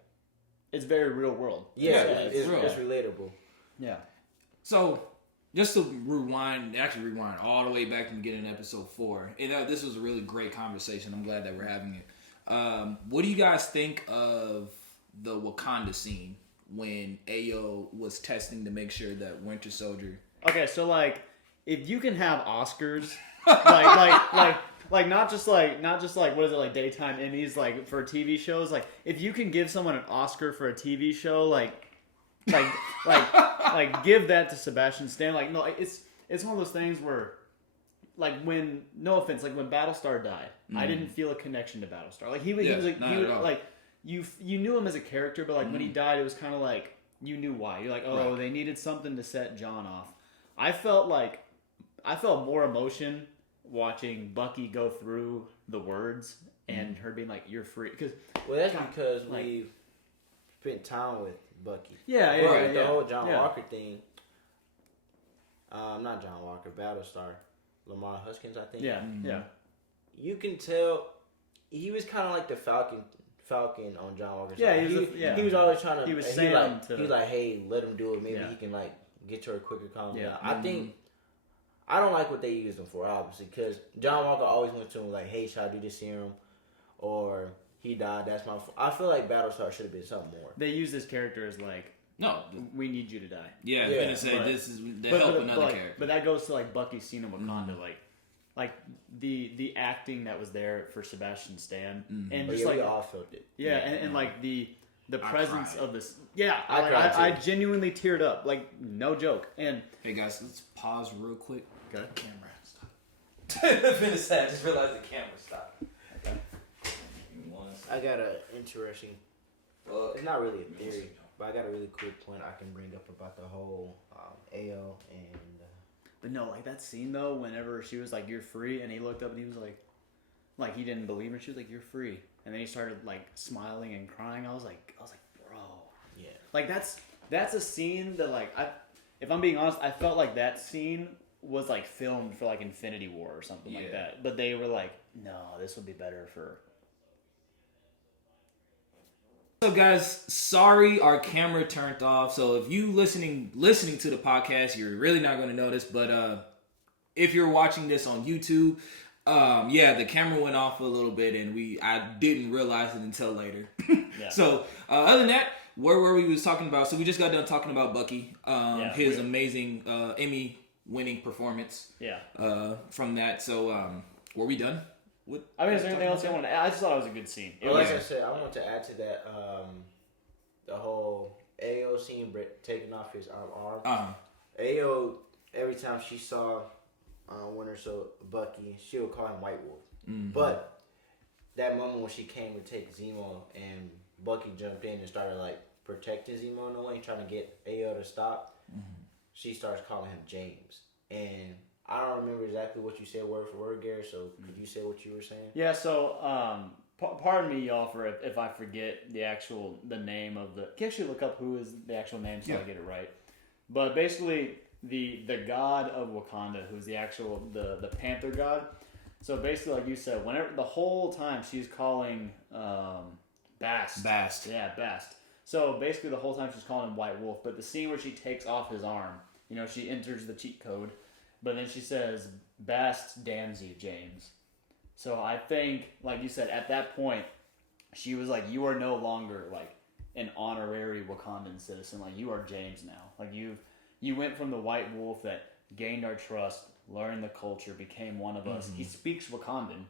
it's very real world. Yeah, it's real. It's relatable. Yeah. So, just to rewind all the way back to the beginning of episode 4, and this was a really great conversation. I'm glad that we're having it. What do you guys think of the Wakanda scene when Ayo was testing to make sure that Winter Soldier? Okay, so like, if you can have Oscars, like not just like what is it, like daytime Emmys, like for TV shows, like if you can give someone an Oscar for a TV show, like give that to Sebastian Stan. Like, no, it's one of those things where, like, when, no offense, like when Battlestar died, I didn't feel a connection to Battlestar. Like he was like you knew him as a character, but like when he died, it was kind of like you knew why. You're like, oh, they needed something to set John off. I felt more emotion watching Bucky go through the words and her being like, "You're free." That's because we've spent time with Bucky. The whole John Walker thing. Not John Walker, Battlestar. Lamar Huskins, I think. Yeah. You can tell he was kind of like the Falcon on John Walker's side. He was always trying to. He was saying he was like, "Hey, let him do it. Maybe he can like get to her quicker, calm down." I think. I don't like what they used him for, obviously, because John Walker always went to him like, "Hey, should I do this serum?" Or he died. That's my. I feel like Battlestar should have been something more. They use this character as like, no, we need you to die. Yeah, I'm gonna say this is to help another character. But that goes to like Bucky's scene in Wakanda, like the acting that was there for Sebastian Stan, and just we all felt it. Yeah, and like the presence cried. of this. Yeah, I genuinely teared up, like no joke. And hey guys, let's pause real quick. Okay. Camera stop. Finish that. I just realized the camera stopped. Okay. I got an interesting. It's not really a theory, but I got a really cool point I can bring up about the whole AO and. But no, like that scene though, whenever she was like, "You're free," and he looked up and he was like he didn't believe her. She was like, "You're free," and then he started like smiling and crying. I was like, bro, yeah. Like that's a scene that like if I'm being honest, I felt like that scene was like filmed for like Infinity War or something like that. But they were like, no, this would be better for. So guys, sorry our camera turned off. So if you listening to the podcast, you're really not going to notice. But if you're watching this on YouTube, the camera went off a little bit, and I didn't realize it until later. So other than that, where were we was talking about? So we just got done talking about Bucky, his amazing Emmy-winning performance. From that. So were we done? Is there anything else you want to add? I just thought it was a good scene. Like I said, I want to add to that the whole AO scene taking off his arm. AO, every time she saw Bucky, she would call him White Wolf. But that moment when she came to take Zemo and Bucky jumped in and started like protecting Zemo in a way, trying to get AO to stop, she starts calling him James. And I don't remember exactly what you said word for word, Gary, so could you say what you were saying? Yeah, so pardon me, y'all, for if I forget the name of the... Can you actually look up who is the actual name so I get it right? But basically, the god of Wakanda, who's the actual... the Panther god. So basically, like you said, whenever the whole time she's calling Bast. Yeah, Bast. So basically, the whole time she's calling him White Wolf. But the scene where she takes off his arm, she enters the cheat code. But then she says, "Bast damns you, James." So I think, like you said, at that point, she was like, "You are no longer like an honorary Wakandan citizen. Like, you are James now. Like, you went from the White Wolf that gained our trust, learned the culture, became one of us. He speaks Wakandan,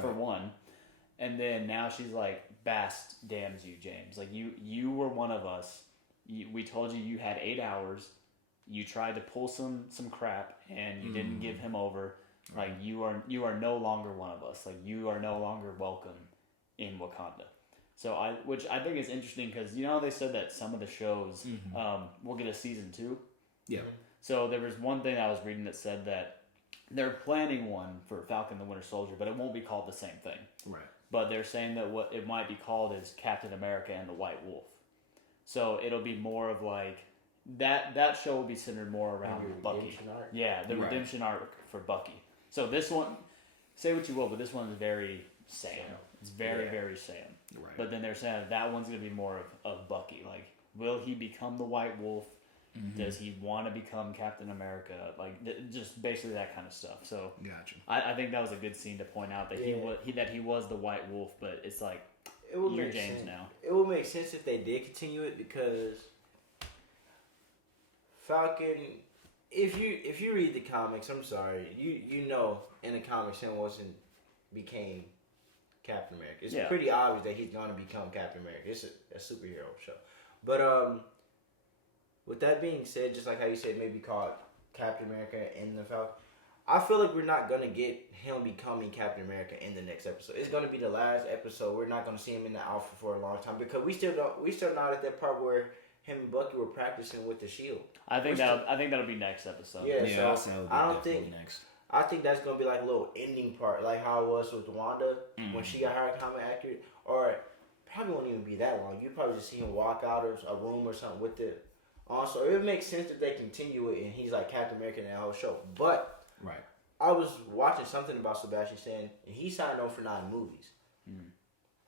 for one. And then now she's like, Bast damns you, James. Like, you were one of us. We told you had 8 hours. You tried to pull some crap, and you didn't give him over. Like, you are no longer one of us. Like, you are no longer welcome in Wakanda. So which I think is interesting, because you know they said that some of the shows will get a season 2. Yeah. So there was one thing I was reading that said that they're planning one for Falcon and the Winter Soldier, but it won't be called the same thing. Right. But they're saying that what it might be called is Captain America and the White Wolf. So it'll be more of like that show will be centered more around Bucky. Arc. Yeah, the redemption arc for Bucky. So this one, say what you will, but this one is very Sam. It's very Sam. Right. But then they're saying that one's going to be more of Bucky. Like, will he become the White Wolf? Does he want to become Captain America? Like, just basically that kind of stuff. So, gotcha. I think that was a good scene to point out that he was the White Wolf, but it's like, it would you're make James sense. now. It would make sense if they did continue it, because Falcon, if you read the comics, I'm sorry, you know in the comics him became Captain America. It's pretty obvious that he's gonna become Captain America. It's a superhero show, but with that being said, just like how you said, maybe call it Captain America and the Falcon, I feel like we're not gonna get him becoming Captain America in the next episode. It's gonna be the last episode. We're not gonna see him in the outfit for a long time, because we still not at that part where him and Bucky were practicing with the shield. I think that'll be next episode. Yeah, so I don't think next. I think that's gonna be like a little ending part, like how it was with Wanda when she got her comic accurate, or probably won't even be that long. You probably just see him walk out of a room or something with it. Also, it makes sense that they continue it, and he's like Captain America in that whole show. But I was watching something about Sebastian Stan, and he signed on for 9 movies.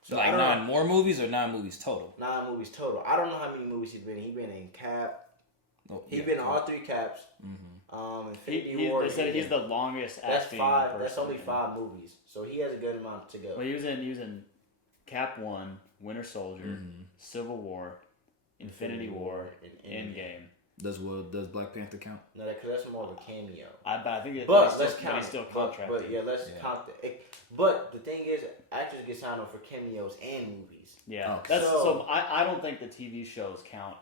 So like 9 more movies or 9 movies total? 9 movies total. I don't know how many movies he's been in. He's been in Cap. He's been in all 3 Caps. Infinity War. They said he's the longest acting person. That's only 5 movies. So he has a good amount to go. Well, he was in Cap 1, Winter Soldier, Civil War, Infinity War, and Endgame. Does Black Panther count? No, because that's more of a cameo. But I think let's count. He's still contracted. But let's count it. But the thing is, actors get signed on for cameos and movies. Yeah, okay. So I don't think the TV shows count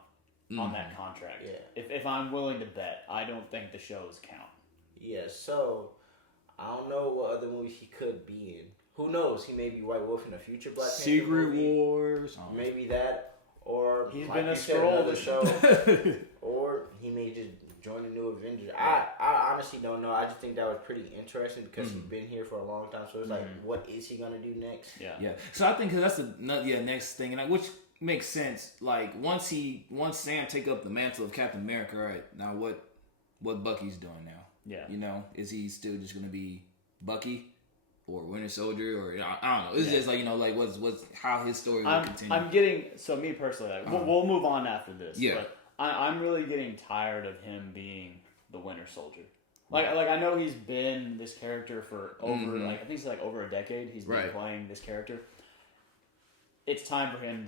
on that contract. Yeah. If I'm willing to bet, I don't think the shows count. Yeah. So I don't know what other movies he could be in. Who knows? He may be White Wolf in a future Black Panther Secret movie. Wars. Maybe that. Or he's like been a Skrull the show, or he may just join the new Avengers. I honestly don't know. I just think that was pretty interesting, because he's been here for a long time. So it's like, what is he gonna do next? Yeah. So I think that's the next thing, and which makes sense. Like once Sam take up the mantle of Captain America, all right, now what Bucky's doing now? Yeah. You know, is he still just gonna be Bucky? Or Winter Soldier, or I don't know. It's just like, you know, like what's how his story will continue. So me personally, like, we'll move on after this. Yeah. But I'm really getting tired of him being the Winter Soldier. Like I know he's been this character for over I think it's like over a decade. He's been playing this character. It's time for him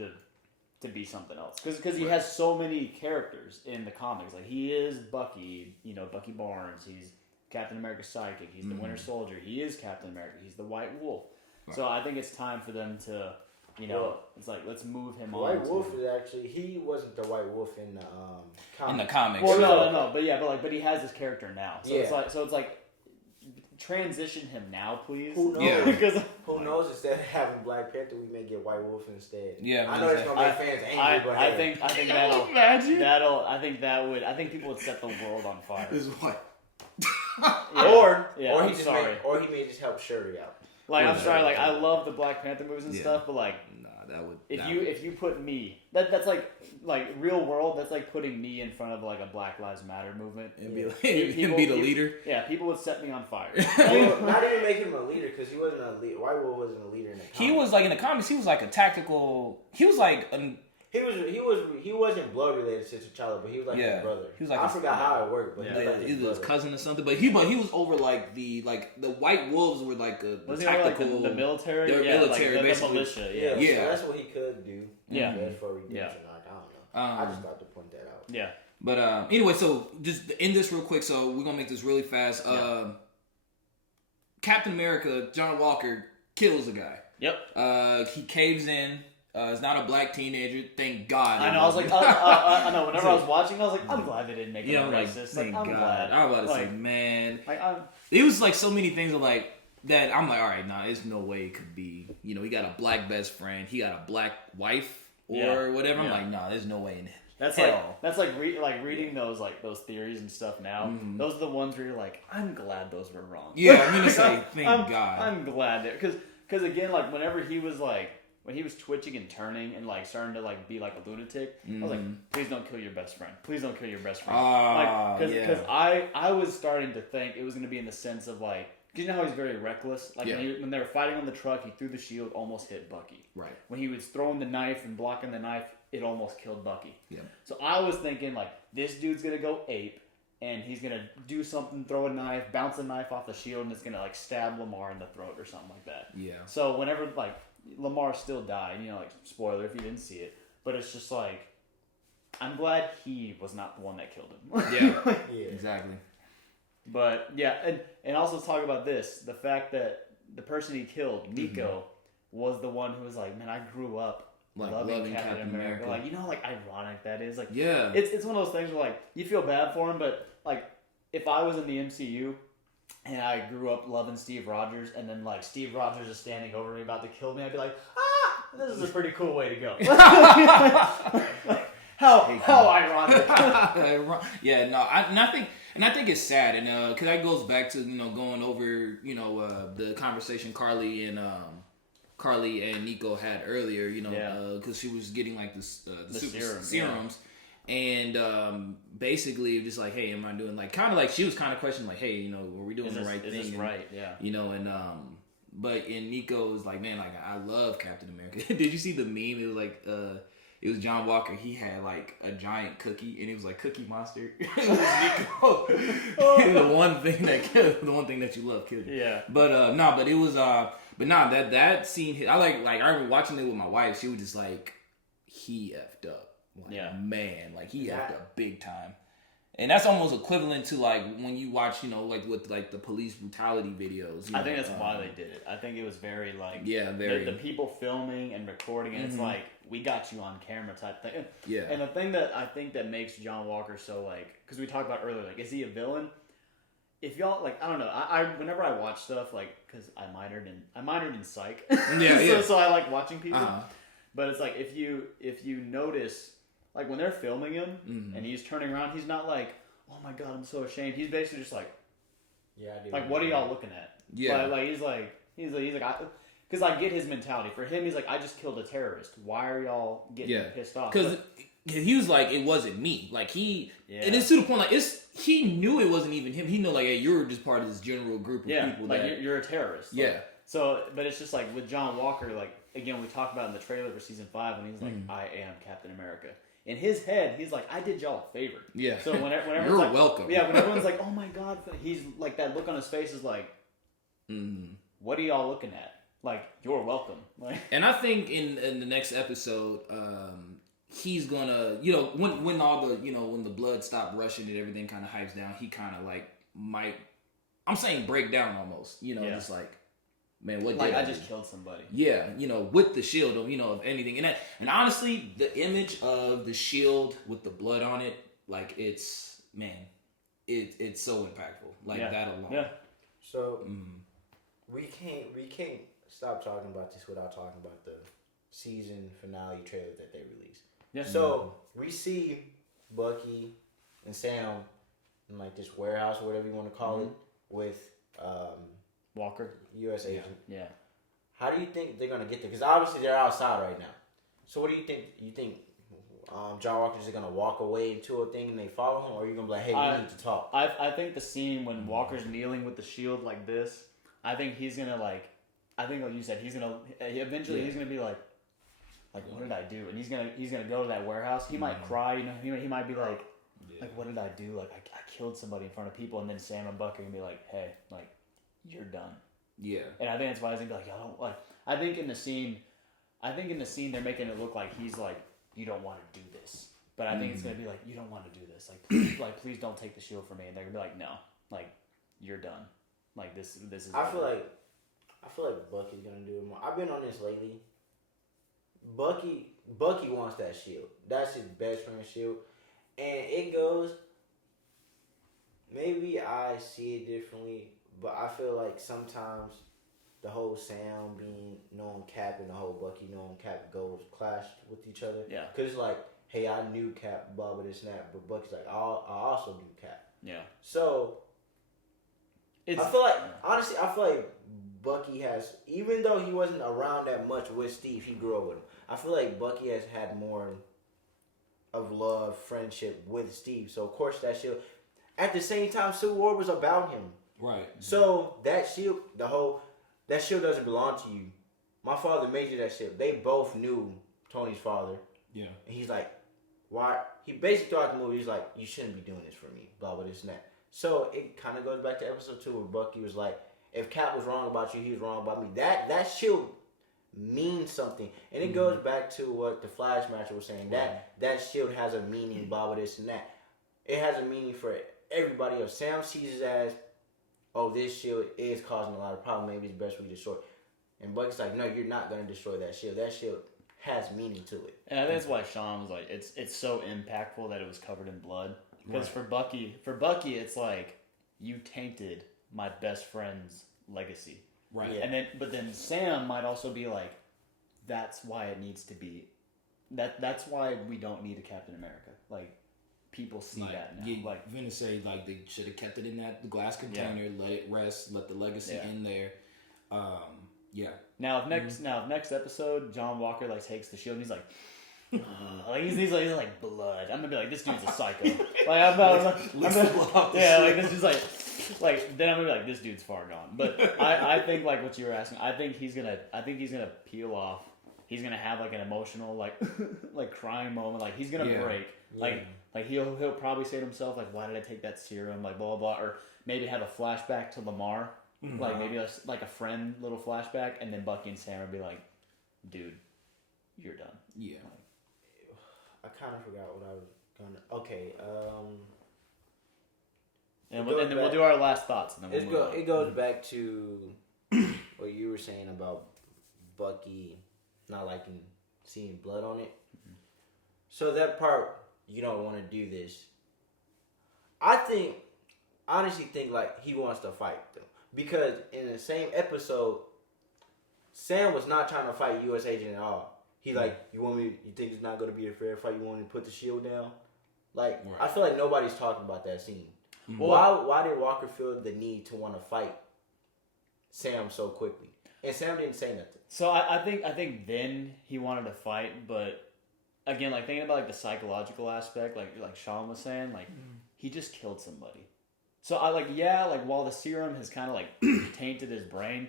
to be something else, because he has so many characters in the comics. Like, he is Bucky, you know, Bucky Barnes. He's Captain America's sidekick. He's the Winter Soldier. He is Captain America. He's the White Wolf. Right. So I think it's time for them to, you know, it's like, let's move him on. White Wolf is actually, he wasn't the White Wolf in the comics. In the comics. Well, no, but he has this character now. So it's like transition him now, please. Who knows? Yeah. Because who knows? Instead of having Black Panther, we may get White Wolf instead. Yeah, I know it's gonna make fans angry, but I think I think people would set the world on fire. Is what? Or he may just help Shuri out. Like, I'm sorry, like, I love the Black Panther movies and stuff, but like, that would. If you put me, that's like real world. That's like putting me in front of like a Black Lives Matter movement. It'd be like, him be the leader. Yeah, people would set me on fire. Well, not even make him a leader, because he wasn't a leader. White Wolf wasn't a leader in the comics. He was like in the comics. He was like a tactical. He was like He wasn't blood related to T'Challa, but he was like his brother. He was like I forgot how it worked, but he was like either his cousin or something. But he was over like the White Wolves were like the tactical, like the military, military, like basically. the militia, So that's what he could do. Yeah, for redemption. Like, I don't know. I just thought to point that out. Yeah. But anyway, so just end this real quick. So we're gonna make this really fast. Captain America, John Walker kills a guy. Yep. He caves in. It's not a black teenager. Thank God. I know. I was like, I know. Whenever I was watching, I was like, I'm glad they didn't make him racist. Thank I'm God. glad. I was about to say, man. Like, it was like so many things like that. I'm like, all right, nah, there's no way it could be. You know, he got a black best friend. He got a black wife or whatever. I'm like, nah, there's no way in it. That's like reading those theories and stuff now. Mm-hmm. Those are the ones where you're like, I'm glad those were wrong. Yeah, I'm gonna say thank God. I'm glad because again, like whenever he was like when he was twitching and turning and like starting to like be like a lunatic, I was like, please don't kill your best friend. Please don't kill your best friend. Because I was starting to think it was gonna be in the sense of like. Because you know how he's very reckless? Like when they were fighting on the truck, he threw the shield, almost hit Bucky. Right. When he was throwing the knife and blocking the knife, it almost killed Bucky. Yeah. So I was thinking, like, this dude's going to go ape, and he's going to do something, throw a knife, bounce a knife off the shield, and it's going to, like, stab Lamar in the throat or something like that. Yeah. So whenever, like, Lamar still died, you know, like, spoiler if you didn't see it, but it's just like, I'm glad he was not the one that killed him. Yeah, exactly. But yeah, and also talk about this: the fact that the person he killed, Nico, was the one who was like, "Man, I grew up like loving Captain America." Like, you know how like ironic that is. Like, yeah, it's one of those things where like you feel bad for him, but like if I was in the MCU and I grew up loving Steve Rogers, and then like Steve Rogers is standing over me about to kill me, I'd be like, this is a pretty cool way to go. How ironic. Yeah, no, I think it's sad, and because that goes back to going over the conversation Carly and Nico had earlier, because she was getting like the serums, and basically just like, hey, am I doing like kind of like she was kind of questioning like, hey, were we doing the right thing? Is this right? Yeah. But Nico was like, man, like I love Captain America. Did you see the meme? It was like it was John Walker. He had like a giant cookie, and it was like Cookie Monster. It was Nico. the one thing that you love killed you. Yeah. But it was that scene hit. I remember watching it with my wife. She was just like, he effed up. Like, man, like he effed up big time. And that's almost equivalent to like when you watch, like with like the police brutality videos. I think that's why they did it. I think it was very like very the people filming and recording, and it's like we got you on camera type thing. Yeah. And the thing that I think that makes John Walker so like, because we talked about earlier, like, is he a villain? If y'all like, I don't know. I whenever I watch stuff like, because I minored in psych. So I like watching people. But it's like if you notice. Like, when they're filming him, and he's turning around, he's not like, oh my God, I'm so ashamed. He's basically just like, yeah, I do. Like, what are y'all looking at? Yeah. Like he's like, because I get his mentality. For him, he's like, I just killed a terrorist. Why are y'all getting pissed off? Because he was like, it wasn't me. Like, and it's to the point, like, he knew it wasn't even him. He knew, like, hey, you're just part of this general group of people. Like, you're a terrorist. Yeah. Like, so, but it's just like, with John Walker, like, again, we talked about in the trailer for season 5, when he's like, I am Captain America. In his head, he's like, I did y'all a favor. Yeah. So whenever you're like, welcome. Yeah, when everyone's like, oh my God, he's like, that look on his face is like, what are y'all looking at? Like, you're welcome. Like, and I think in the next episode, he's gonna, when all the, when the blood stopped rushing and everything kind of hypes down, he kind of like might, I'm saying break down almost, just like, man, what like did I just killed somebody? Yeah, with the shield, of anything, and honestly, the image of the shield with the blood on it, like it's so impactful, like that alone. Yeah. So we can't stop talking about this without talking about the season finale trailer that they released. Yeah. So we see Bucky and Sam in like this warehouse or whatever you want to call it with Walker, U.S. agent. Yeah. How do you think they're gonna get there? Because obviously they're outside right now. So what do you think? You think John Walker's just gonna walk away into a thing and they follow him, or are you gonna be like, hey, we need to talk? I think the scene when Walker's kneeling with the shield like this, I think he's gonna like, I think like you said, he's gonna eventually he's gonna be like, like what did I do? And he's gonna go to that warehouse. He might cry, you know. He might be like, like what did I do? Like I killed somebody in front of people, and then Sam and Buck are gonna be like, hey, like you're done. Yeah. And I think that's why he's gonna be like, I don't like. I think in the scene they're making it look like he's like, you don't want to do this. But I think it's gonna be like, you don't want to do this. Like please don't take the shield from me. And they're gonna be like, no, like you're done. Like this is. I feel like Bucky's gonna do it more. I've been on this lately. Bucky wants that shield. That's his best friend's shield, and it goes. Maybe I see it differently, but I feel like sometimes the whole Sam being knowing Cap and the whole Bucky knowing Cap goes clash with each other. Yeah. Cause it's like, hey, I knew Cap, blah blah this and that, but Bucky's like, I also knew Cap. Yeah. So. I feel like honestly, Bucky has, even though he wasn't around that much with Steve, he grew up with him. I feel like Bucky has had more of love, friendship with Steve. So of course that shield. At the same time, Civil War was about him. Right. So that shield, that shield doesn't belong to you. My father made you that shield. They both knew Tony's father. Yeah. And he's like, why? He basically throughout the movie, he's like, you shouldn't be doing this for me. Blah blah this and that. So it kind of goes back to episode 2 where Bucky was like, if Cap was wrong about you, he was wrong about me. That shield means something. And it goes back to what the Flash match was saying. That shield has a meaning, blah, blah, this and that. It has a meaning for everybody else. Sam sees it as, oh, this shield is causing a lot of problems. Maybe it's best we destroy it. And Bucky's like, no, you're not going to destroy that shield. That shield has meaning to it. And I think that's why Sean was like, it's so impactful that it was covered in blood. Because for Bucky, it's like, you tainted my best friend's legacy. Right. Yeah. But then Sam might also be like, that's why it needs to be, that's why we don't need a Captain America. Like, people see that now. Yeah, like, Vin say like they should have kept it in the glass container, let it rest, let the legacy in there. Yeah. Now if next episode John Walker like takes the shield and he's like, like he's like blood. I'm gonna be like, this dude's a psycho. This dude's like then I'm gonna be like, this dude's far gone. But I think like what you were asking, I think he's gonna peel off. He's gonna have like an emotional like crying moment. Like he's gonna break. Yeah. Like he'll probably say to himself like, why did I take that serum? Like blah blah blah. Or maybe have a flashback to Lamar. Mm-hmm. Like maybe like a friend little flashback, and then Bucky and Sam would be like, dude, you're done. Yeah. I kind of forgot what I was gonna. Okay. And we'll do our last thoughts. And then it goes back to what you were saying about Bucky not liking seeing blood on it. Mm-hmm. So that part, you don't want to do this. I honestly think like he wants to fight them. Because in the same episode, Sam was not trying to fight U.S. Agent at all. He like, you think it's not going to be a fair fight? You want me to put the shield down? Like, right. I feel like nobody's talking about that scene. Mm-hmm. Why did Walker feel the need to want to fight Sam so quickly? And Sam didn't say nothing. So I think then he wanted to fight, but again, like thinking about like the psychological aspect, like Sean was saying, like he just killed somebody. So while the serum has kind of like tainted his brain,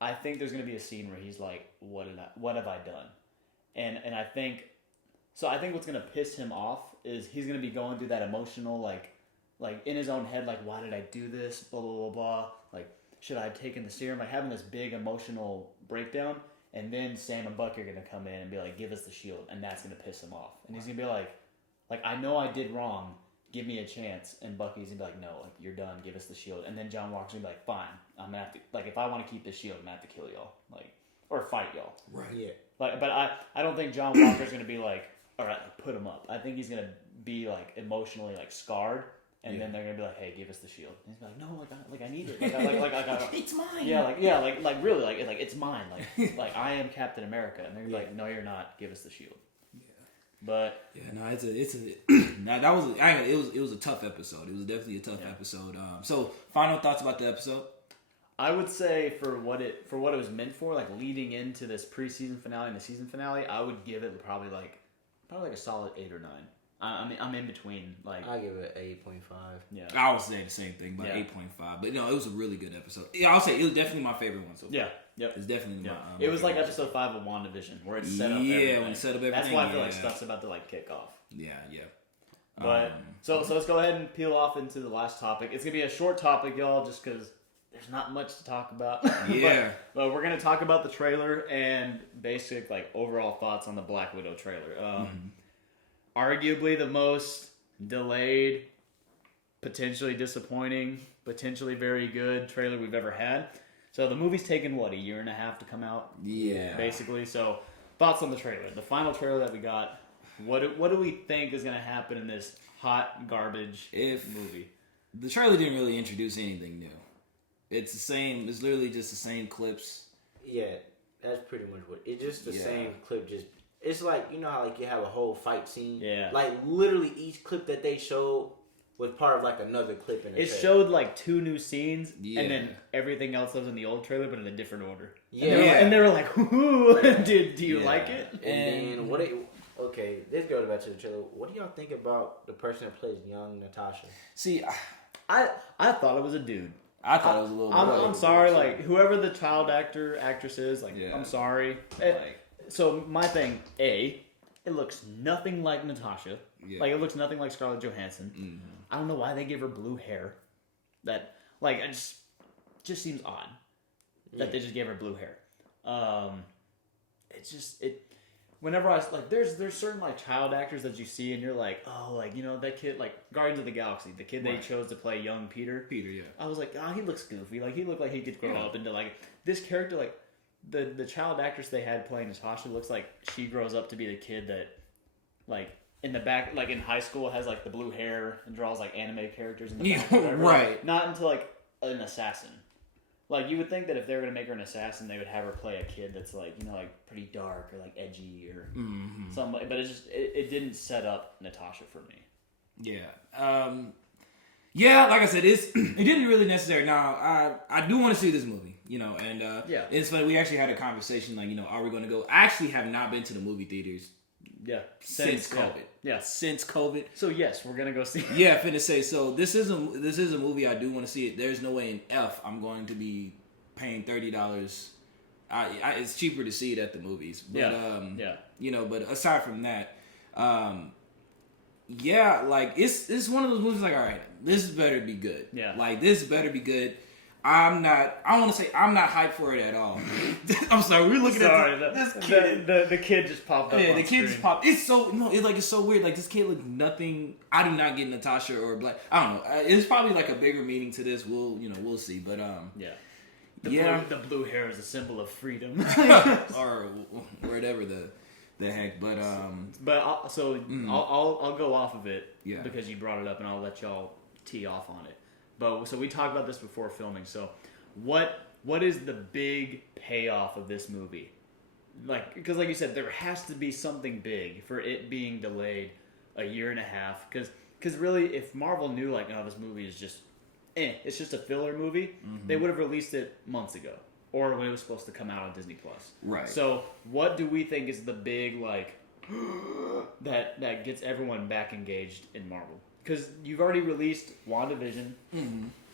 I think there's gonna be a scene where he's like, what have I done? And I think what's gonna piss him off is he's gonna be going through that emotional like in his own head, like, why did I do this? Blah blah blah blah. Like, should I have taken the serum? Like having this big emotional breakdown, and then Sam and Buck are gonna come in and be like, give us the shield, and that's gonna piss him off. And he's gonna be like I know I did wrong. Give me a chance. And Bucky's gonna be like, no, like you're done. Give us the shield. And then John Walker's gonna be like, fine. I'm gonna have to if I want to keep this shield, I'm gonna have to kill y'all. Like, or fight y'all. Right. Yeah. But I don't think John Walker's gonna be like, all right, put him up. I think he's gonna be like emotionally like scarred, and then they're gonna be like, hey, give us the shield. And he's gonna be like, no, I need it. It's mine. Like really, like it's mine. Like I am Captain America, and they're gonna be like, no, you're not. Give us the shield. But it was a tough episode. It was definitely a tough episode. So final thoughts about the episode. I would say for what it was meant for, like leading into this preseason finale and the season finale, I would give it probably like a solid 8 or 9. I'm in between. Like I give it 8.5. Yeah, I was saying the same thing, about 8.5. But no, it was a really good episode. Yeah, I'll say it was definitely my favorite one so far. Yeah. Yep. It's definitely It was like episode 5 of WandaVision where it set up everything. Yeah, when it set up everything. That's why I feel like stuff's about to like kick off. Yeah. But so let's go ahead and peel off into the last topic. It's gonna be a short topic, y'all, just because there's not much to talk about. Yeah. but we're gonna talk about the trailer and basic like overall thoughts on the Black Widow trailer. Arguably the most delayed, potentially disappointing, potentially very good trailer we've ever had. So the movie's taken what, a year and a half to come out? Yeah. Basically. So thoughts on the trailer. The final trailer that we got. What do we think is gonna happen in this hot garbage movie? The trailer didn't really introduce anything new. It's the same. It's literally just the same clips. Yeah, that's pretty much what. It's just the same clip. Just it's like, you know how like you have a whole fight scene. Yeah. Like literally each clip that they showed was part of like another clip in the trailer. Showed like 2 new scenes, and then everything else was in the old trailer, but in a different order. Yeah. And they were like, "Ooh, do you like it?" And then okay, let's go back to the trailer. What do y'all think about the person that plays young Natasha? See, I thought it was a dude. I thought it was a little. I'm sorry, like whoever the child actress is, like I'm sorry. So my thing, it looks nothing like Natasha. Yeah. Like it looks nothing like Scarlett Johansson. Mm-hmm. I don't know why they give her blue hair. That like it just seems odd that they just gave her blue hair. Whenever I was like, there's certain like child actors that you see and you're like, oh, like, you know, that kid, like Guardians of the Galaxy, the kid they chose to play young Peter. Yeah. I was like, he looks goofy. Like he looked like he could grow up into like this character. Like the child actress they had playing Natasha looks like she grows up to be the kid that, like in the back, like in high school, has like the blue hair and draws like anime characters in the back. Right. Not into like an assassin. Like, you would think that if they were going to make her an assassin, they would have her play a kid that's, like, you know, like, pretty dark or, like, edgy or something. But it didn't set up Natasha for me. Yeah. Yeah, like I said, it didn't really necessarily. Now, I do want to see this movie, you know, and it's funny, we actually had a conversation, like, you know, are we going to go? I actually have not been to the movie theaters since COVID. Yeah. Since COVID. So, yes, we're going to go see it. Yeah, finna say, so this is a movie I do want to see it. There's no way in F I'm going to be paying $30. It's cheaper to see it at the movies. But, you know, but aside from that, like, it's one of those movies like, all right, this better be good. Yeah. Like, this better be good. I'm not hyped for it at all. I'm sorry, we're looking at this kid. The kid just popped up. Yeah, the kid just popped. It's so weird. Like, this kid looks nothing. I do not get Natasha or Black. I don't know. It's probably like a bigger meaning to this. We'll see. But the blue hair is a symbol of freedom, or whatever the heck. But I'll go off of it because you brought it up, and I'll let y'all tee off on it. But so we talked about this before filming. So, what is the big payoff of this movie? Like, because like you said, there has to be something big for it being delayed a year and a half. Because really, if Marvel knew like, no, this movie is just, it's just a filler movie, they would have released it months ago, or when it was supposed to come out on Disney Plus. Right. So, what do we think is the big like that gets everyone back engaged in Marvel? Because you've already released WandaVision,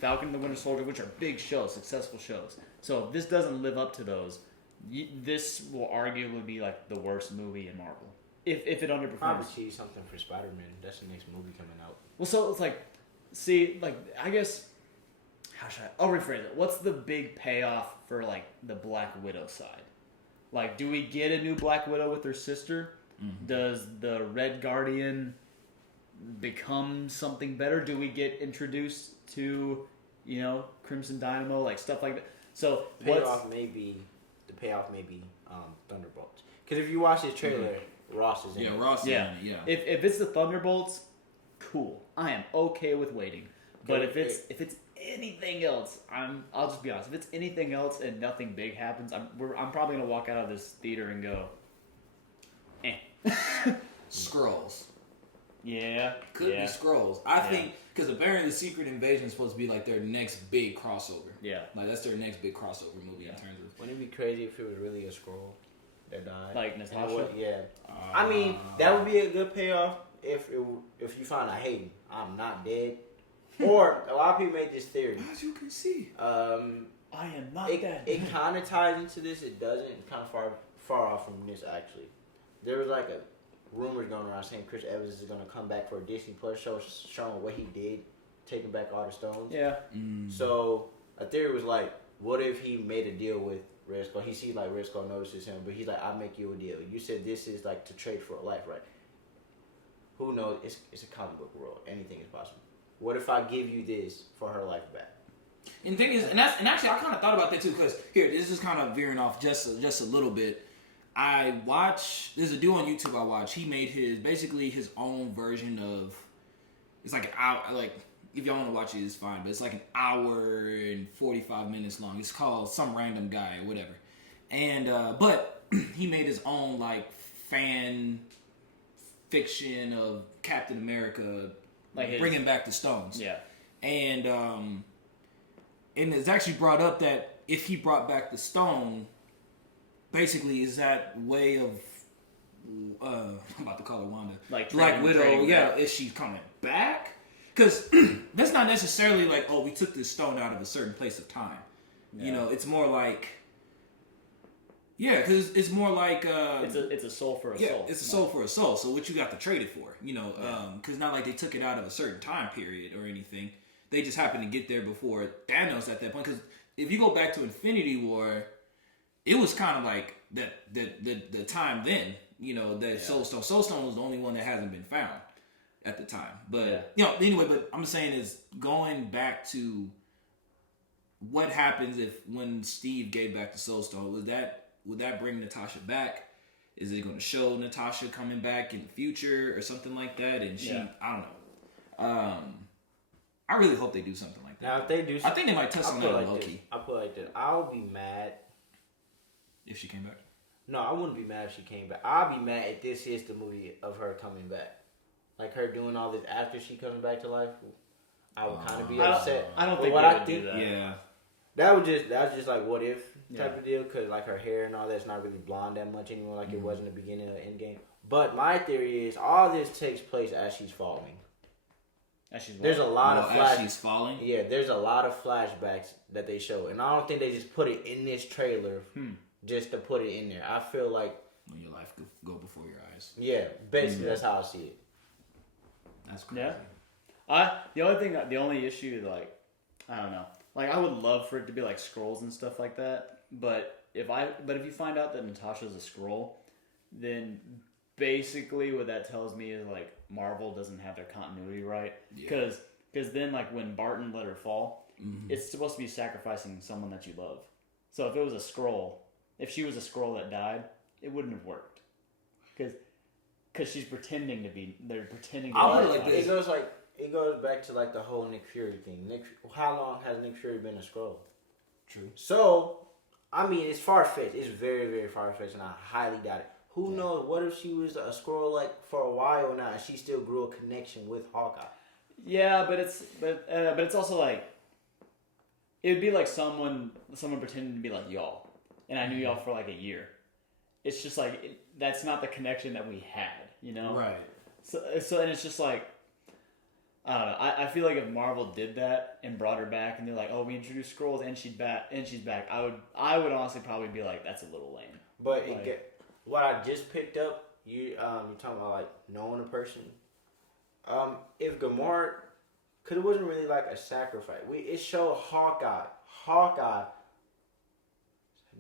Falcon and the Winter Soldier, which are big shows, successful shows. So if this doesn't live up to those, this will arguably be like the worst movie in Marvel. If it underperforms. Probably see something for Spider-Man. That's the next movie coming out. Well, so it's like, I guess, I'll rephrase it. What's the big payoff for like the Black Widow side? Like, do we get a new Black Widow with her sister? Does the Red Guardian become something better? Do we get introduced to, you know, Crimson Dynamo, like stuff like that? So the payoff may be Thunderbolts. Because if you watch this trailer, Ross is in it. Ross is in it. Yeah. If it's the Thunderbolts, cool. I am okay with waiting. But if it's anything else, I'll just be honest. If it's anything else and nothing big happens, I'm probably gonna walk out of this theater and go, Skrulls. Yeah. Could be Skrulls. I think, because apparently the Secret Invasion is supposed to be like their next big crossover. Yeah. Like, that's their next big crossover movie in terms of... Wouldn't it be crazy if it was really a Skrull that died? Like Natasha? I mean, that would be a good payoff if you find out, hey, I'm not dead. Or, a lot of people make this theory. As you can see. I am not dead. It kind of ties into this. It doesn't. It's kind of far off from this, actually. There was like a rumors going around saying Chris Evans is going to come back for a Disney Plus show showing what he did, taking back all the stones. Yeah. So a theory was like, what if he made a deal with Red Skull? He sees like Red Skull notices him, but he's like, I'll make you a deal. You said this is like to trade for a life, right? Who knows? It's a comic book world. Anything is possible. What if I give you this for her life back? And the thing is, and actually I kind of thought about that too, because here, this is kind of veering off just a little bit. There's a dude on YouTube I watch. He made his own version of, it's like an hour, like, if y'all want to watch it, it's fine, but it's like an hour and 45 minutes long. It's called Some Random Guy or whatever. And, but he made his own, like, fan fiction of Captain America, like bringing back the stones. Yeah. And it's actually brought up that if he brought back the stone, basically is that way of, I'm about to call her Wanda, like Black Widow, yeah, is she coming back? Because that's not necessarily like, oh, we took this stone out of a certain place of time. Yeah. You know, it's more like, yeah, because it's more like it's a soul for a soul. It's a soul for a soul. So what you got to trade it for, you know? Because not like they took it out of a certain time period or anything. They just happened to get there before Thanos at that point. Because if you go back to Infinity War, it was kind of like the time then, you know, that Soul Stone. Soul Stone was the only one that hasn't been found at the time. But you know, anyway, but I'm saying is going back to what happens when Steve gave back the Soul Stone, would that bring Natasha back? Is it going to show Natasha coming back in the future or something like that? And I don't know. I really hope they do something like that. Now, if they do, I think they might touch on that like low key. I'll put it like this. I'll be mad if she came back. No, I wouldn't be mad if she came back. I'll be mad if this is the movie of her coming back, like her doing all this after she comes back to life. I would kind of be upset. I don't think they would do that. Yeah, that's just like what if type of deal, because like her hair and all that's not really blonde that much anymore, like it was in the beginning of Endgame. But my theory is all this takes place as she's falling. There's a lot of as she's falling. Yeah, there's a lot of flashbacks that they show, and I don't think they just put it in this trailer just to put it in there. I feel like when your life go before your eyes. Yeah, basically that's how I see it. That's crazy. Yeah. The only issue, like, I don't know. Like, I would love for it to be like Skrulls and stuff like that. But if you find out that Natasha's a Skrull, then basically what that tells me is like Marvel doesn't have their continuity right. Because then like when Barton let her fall, it's supposed to be sacrificing someone that you love. So if it was a Skrull, if she was a Skrull that died, it wouldn't have worked. Because she's pretending to be. They're pretending to be. It goes back to like the whole Nick Fury thing. How long has Nick Fury been a Skrull? True. So, I mean, it's far-fetched. It's very, very far-fetched, and I highly doubt it. Who knows? What if she was a Skrull like for a while now, and she still grew a connection with Hawkeye? Yeah, but it's also like it would be like someone pretending to be like y'all, and I knew y'all for like a year. It's just like that's not the connection that we had, you know? Right. So and it's just like. I don't know. I feel like if Marvel did that and brought her back, and they're like, "Oh, we introduced Skrulls and she's back," I would honestly probably be like, "That's a little lame." But what I just picked up, you're talking about like knowing a person. If Gamora, because it wasn't really like a sacrifice. It showed Hawkeye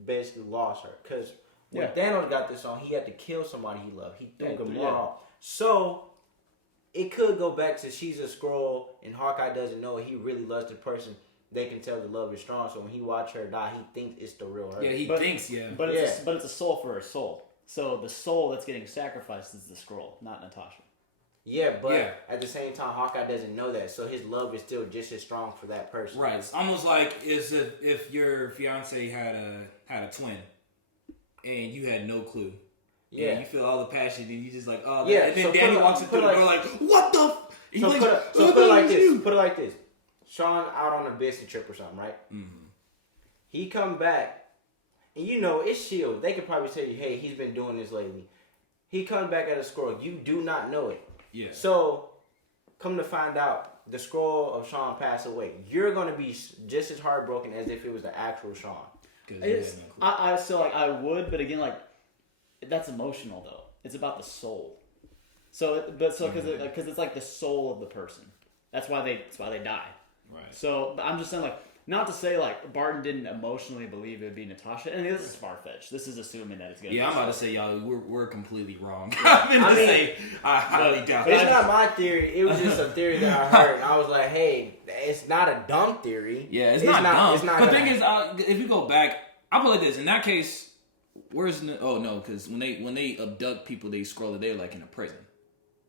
basically lost her because when Thanos got this on, he had to kill somebody he loved. He threw Gamora off. So. It could go back to she's a Skrull and Hawkeye doesn't know it. He really loves the person. They can tell the love is strong. So when he watch her die, he thinks it's the real her. Yeah, he thinks, yeah. But it's a soul for a soul. So the soul that's getting sacrificed is the Skrull, not Natasha. Yeah, but at the same time, Hawkeye doesn't know that. So his love is still just as strong for that person. Right. It's almost like if your fiance had a twin and you had no clue. Yeah, and you feel all the passion, and you just like, oh, yeah. And then Danny walks into the door like, what the? Put it like this. Put it like this. Sean out on a business trip or something, right? Mm-hmm. He come back, and you know it's S.H.I.E.L.D. They could probably tell you, hey, he's been doing this lately. He comes back at a Skrull. You do not know it. Yeah. So come to find out the scroll of Sean passed away, you're gonna be just as heartbroken as if it was the actual Sean. I still like I would, but again, like that's emotional though. It's about the soul. So because it's like the soul of the person. That's why they die. Right. So I'm just saying, like, not to say like Barton didn't emotionally believe it would be Natasha, and this is far fetched. This is assuming that it's gonna. Yeah, be I'm about to so. say y'all, we're completely wrong. I highly doubt It's it. not my theory. It was just a theory that I heard. And I was like, hey, it's not a dumb theory. Yeah, it's not dumb. It's not the thing is, if you go back, I'll put it like this. In that case, because when they abduct people, they scroll it. They're like in a prison,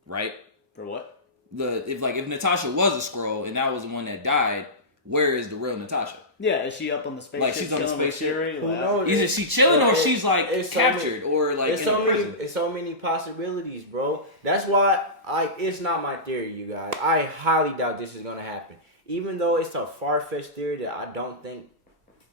right? For what? If Natasha was a scroll and that was the one that died, where is the real Natasha? Yeah, is she up on the spaceship? Like she's on the spaceship. Who knows? Either she chilling or she's like captured or like it's in a prison. It's so many possibilities, bro. That's why it's not my theory, you guys. I highly doubt this is gonna happen. Even though it's a far-fetched theory that I don't think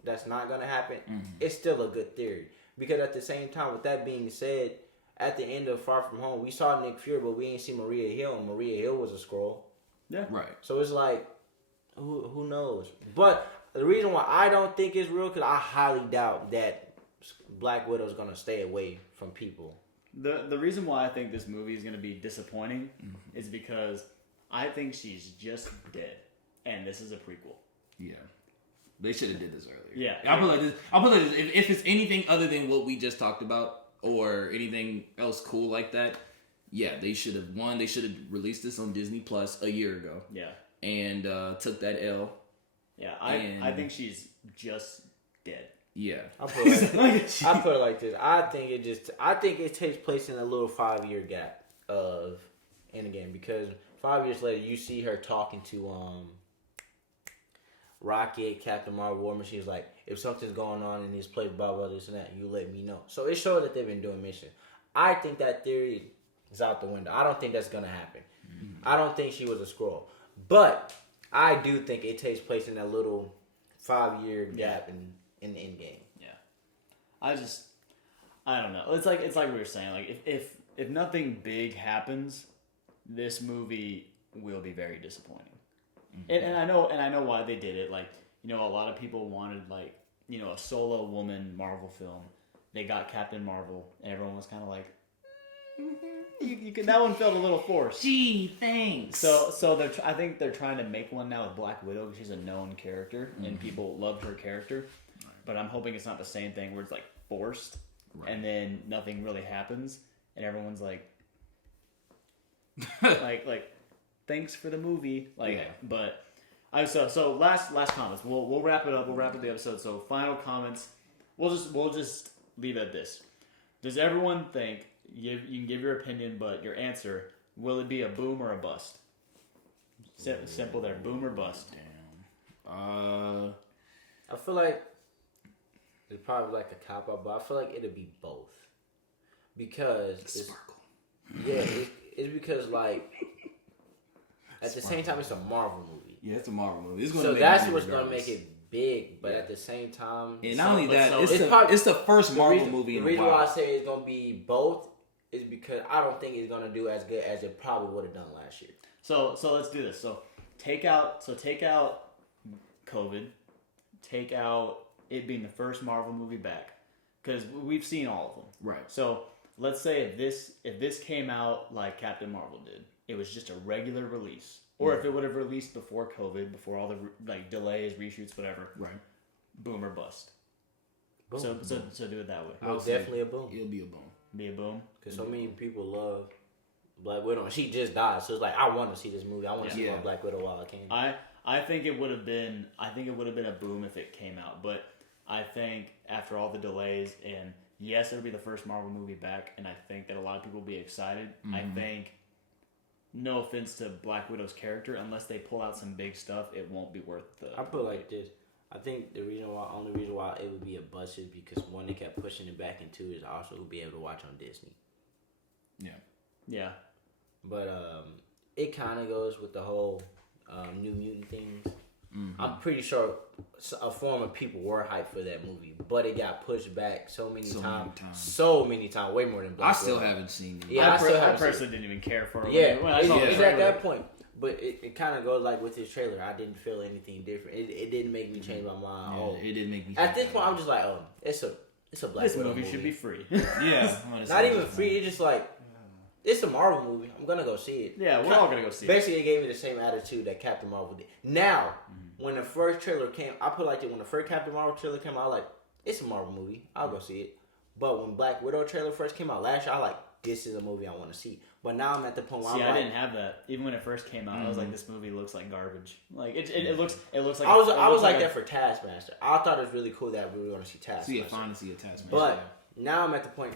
that's not gonna happen, it's still a good theory. Because at the same time, with that being said, at the end of Far From Home, we saw Nick Fury, but we ain't see Maria Hill, and Maria Hill was a scroll. Yeah. Right. So it's like, who knows? But the reason why I don't think it's real, because I highly doubt that Black Widow's gonna stay away from people. The reason why I think this movie is gonna be disappointing is because I think she's just dead, and this is a prequel. Yeah. They should have did this earlier. Yeah. I'll put like this. If it's anything other than what we just talked about or anything else cool like that, yeah, they should have won. They should have released this on Disney Plus a year ago. Yeah. And took that L. Yeah, I think she's just dead. Yeah. I put it like this. I think it takes place in a little 5-year gap of Endgame, because 5 years later you see her talking to Rocket, Captain Marvel, War Machine. She's like, if something's going on in this place, blah blah this and that, you let me know. So it shows that they've been doing missions. I think that theory is out the window. I don't think that's gonna happen. I don't think she was a Skrull, but I do think it takes place in that little 5-year gap in the Endgame. Yeah, I don't know. It's like we were saying. Like if nothing big happens, this movie will be very disappointing. And I know why they did it. Like, a lot of people wanted like a solo woman Marvel film. They got Captain Marvel, and everyone was kind of like, that one felt a little forced. Gee, thanks. So I think they're trying to make one now with Black Widow, because she's a known character and people love her character. Right. But I'm hoping it's not the same thing where it's like forced, and then nothing really happens, and everyone's like, like. Thanks for the movie, but so last comments. We'll wrap it up. We'll wrap up the episode. So final comments. We'll just leave it at this. Does everyone think you can give your opinion, but your answer, will it be a boom or a bust? Simple there. Boom or bust. Damn. I feel like it's probably like a cop out, but I feel like it'll be both, because Sparkle. It's because like. At the same time, it's a Marvel movie. Yeah, it's a Marvel movie. That's what's going to make it big. But at the same time... And not only that, it's the first Marvel movie in a while. The reason why I say it's going to be both is because I don't think it's going to do as good as it probably would have done last year. So let's do this. So take out COVID. Take out it being the first Marvel movie back. Because we've seen all of them. Right. So let's say if this came out like Captain Marvel did. It was just a regular release, or if it would have released before COVID, before all the delays, reshoots, whatever. Right. Boom or bust. Boom. So do it that way. Definitely a boom. It'll be a boom. Be a boom. Because so many people love Black Widow. She just died, so it's like I want to see this movie. I want to see more Black Widow while I can. I think it would have been a boom if it came out, but I think after all the delays, and yes, it'll be the first Marvel movie back, and I think that a lot of people will be excited. Mm-hmm. I think. No offense to Black Widow's character, unless they pull out some big stuff, it won't be worth the... I put it like this. I think the only reason why it would be a bust is because one, they kept pushing it back, and two, is also we'll be able to watch on Disney. Yeah. Yeah. But it kind of goes with the whole New Mutant things. Mm-hmm. I'm pretty sure a form of people were hyped for that movie, but it got pushed back so many times, way more than Black Widow. I still haven't seen it. Yeah, I personally didn't even care for it. Yeah, it's at that point. But it kind of goes like with his trailer. I didn't feel anything different. It didn't make me change my mind. Yeah, it didn't make me. At this point, I'm just like, oh, it's a Black This Widow movie should be free. Yeah, not even free. It's just like it's a Marvel movie. I'm gonna go see it. Yeah, we're all gonna go see it. Basically, it gave me the same attitude that Captain Marvel did. Now, when the first trailer came, I put like when the first Captain Marvel trailer came out, I was like, it's a Marvel movie. I'll go see it. But when Black Widow trailer first came out last year, I was like, this is a movie I want to see. But now I'm at the point where I didn't have that. Even when it first came out, I was like, this movie looks like garbage. Like it looks like. I was like that for Taskmaster. I thought it was really cool that we were going to see Taskmaster. See a fantasy of Taskmaster. But now I'm at the point.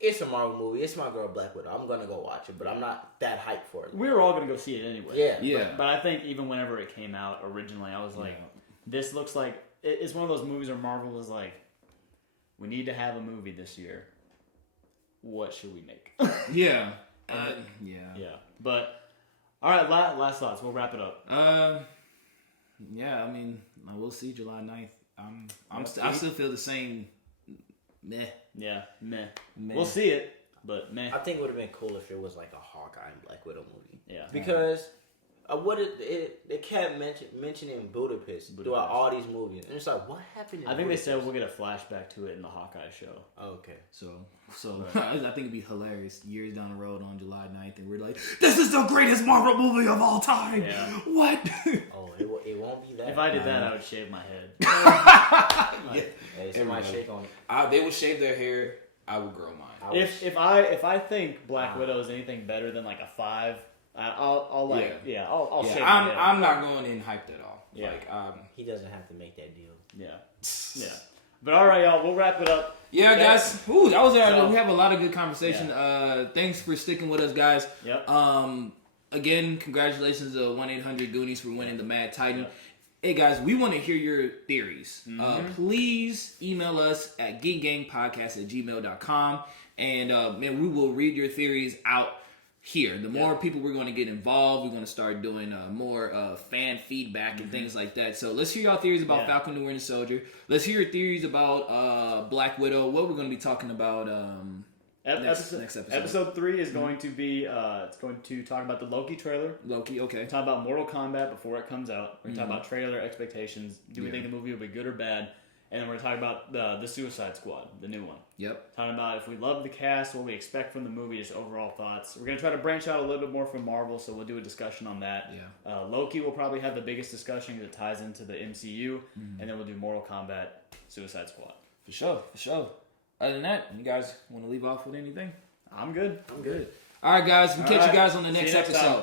It's a Marvel movie. It's my girl Black Widow. I'm gonna go watch it, but I'm not that hyped for it. We were all gonna go see it anyway. Yeah. But I think even whenever it came out originally, I was like, this looks like it's one of those movies where Marvel was like, we need to have a movie this year. What should we make? Yeah. Yeah. But all right, last thoughts. We'll wrap it up. Yeah. I mean, we'll see July 9th. I still feel the same. Meh. Yeah. Meh. We'll see it, but meh. I think it would have been cool if it was like a Hawkeye and Black Widow movie. Yeah. Because it kept mentioning Budapest throughout all these movies, and it's like, what happened? I think they said we'll get a flashback to it in the Hawkeye show. Oh, okay. So I think it'd be hilarious years down the road on July 9th, and we're like, this is the greatest Marvel movie of all time. Yeah. What? Oh, it won't be that. If I did that, I would shave my head. Hey, somebody shake on it. They would shave their hair. I would grow mine. If I think Black Widow is anything better than like a 5, I'll shave my head. I'm not going in hyped at all. Yeah. He doesn't have to make that deal. Yeah. But all right, y'all, we'll wrap it up. Yeah, guys. Ooh, that was So, we have a lot of good conversation. Thanks for sticking with us, guys. Yep. Again, congratulations to 1-800-Goonies for winning the Mad Titan. Yep. Hey, guys, we want to hear your theories. Please email us at geekgangpodcast@gmail.com, and we will read your theories out here. The more people we're going to get involved, we're going to start doing more fan feedback and things like that. So let's hear y'all theories about Falcon and Winter Soldier. Let's hear your theories about Black Widow. What we're going to be talking about next episode. Episode 3 is going to be it's going to talk about the Loki trailer. Loki, okay. Talk about Mortal Kombat before it comes out. We're going to talk about trailer expectations. Do we think the movie will be good or bad? And then we're going to talk about the Suicide Squad, the new one. Yep. Talking about if we love the cast, what we expect from the movie, just overall thoughts. We're going to try to branch out a little bit more from Marvel, so we'll do a discussion on that. Yeah. Loki will probably have the biggest discussion because it ties into the MCU. And then we'll do Mortal Kombat, Suicide Squad. For sure. Other than that, you guys want to leave off with anything? I'm good. I'm good. All right, guys. We'll catch you guys on the next next episode. time.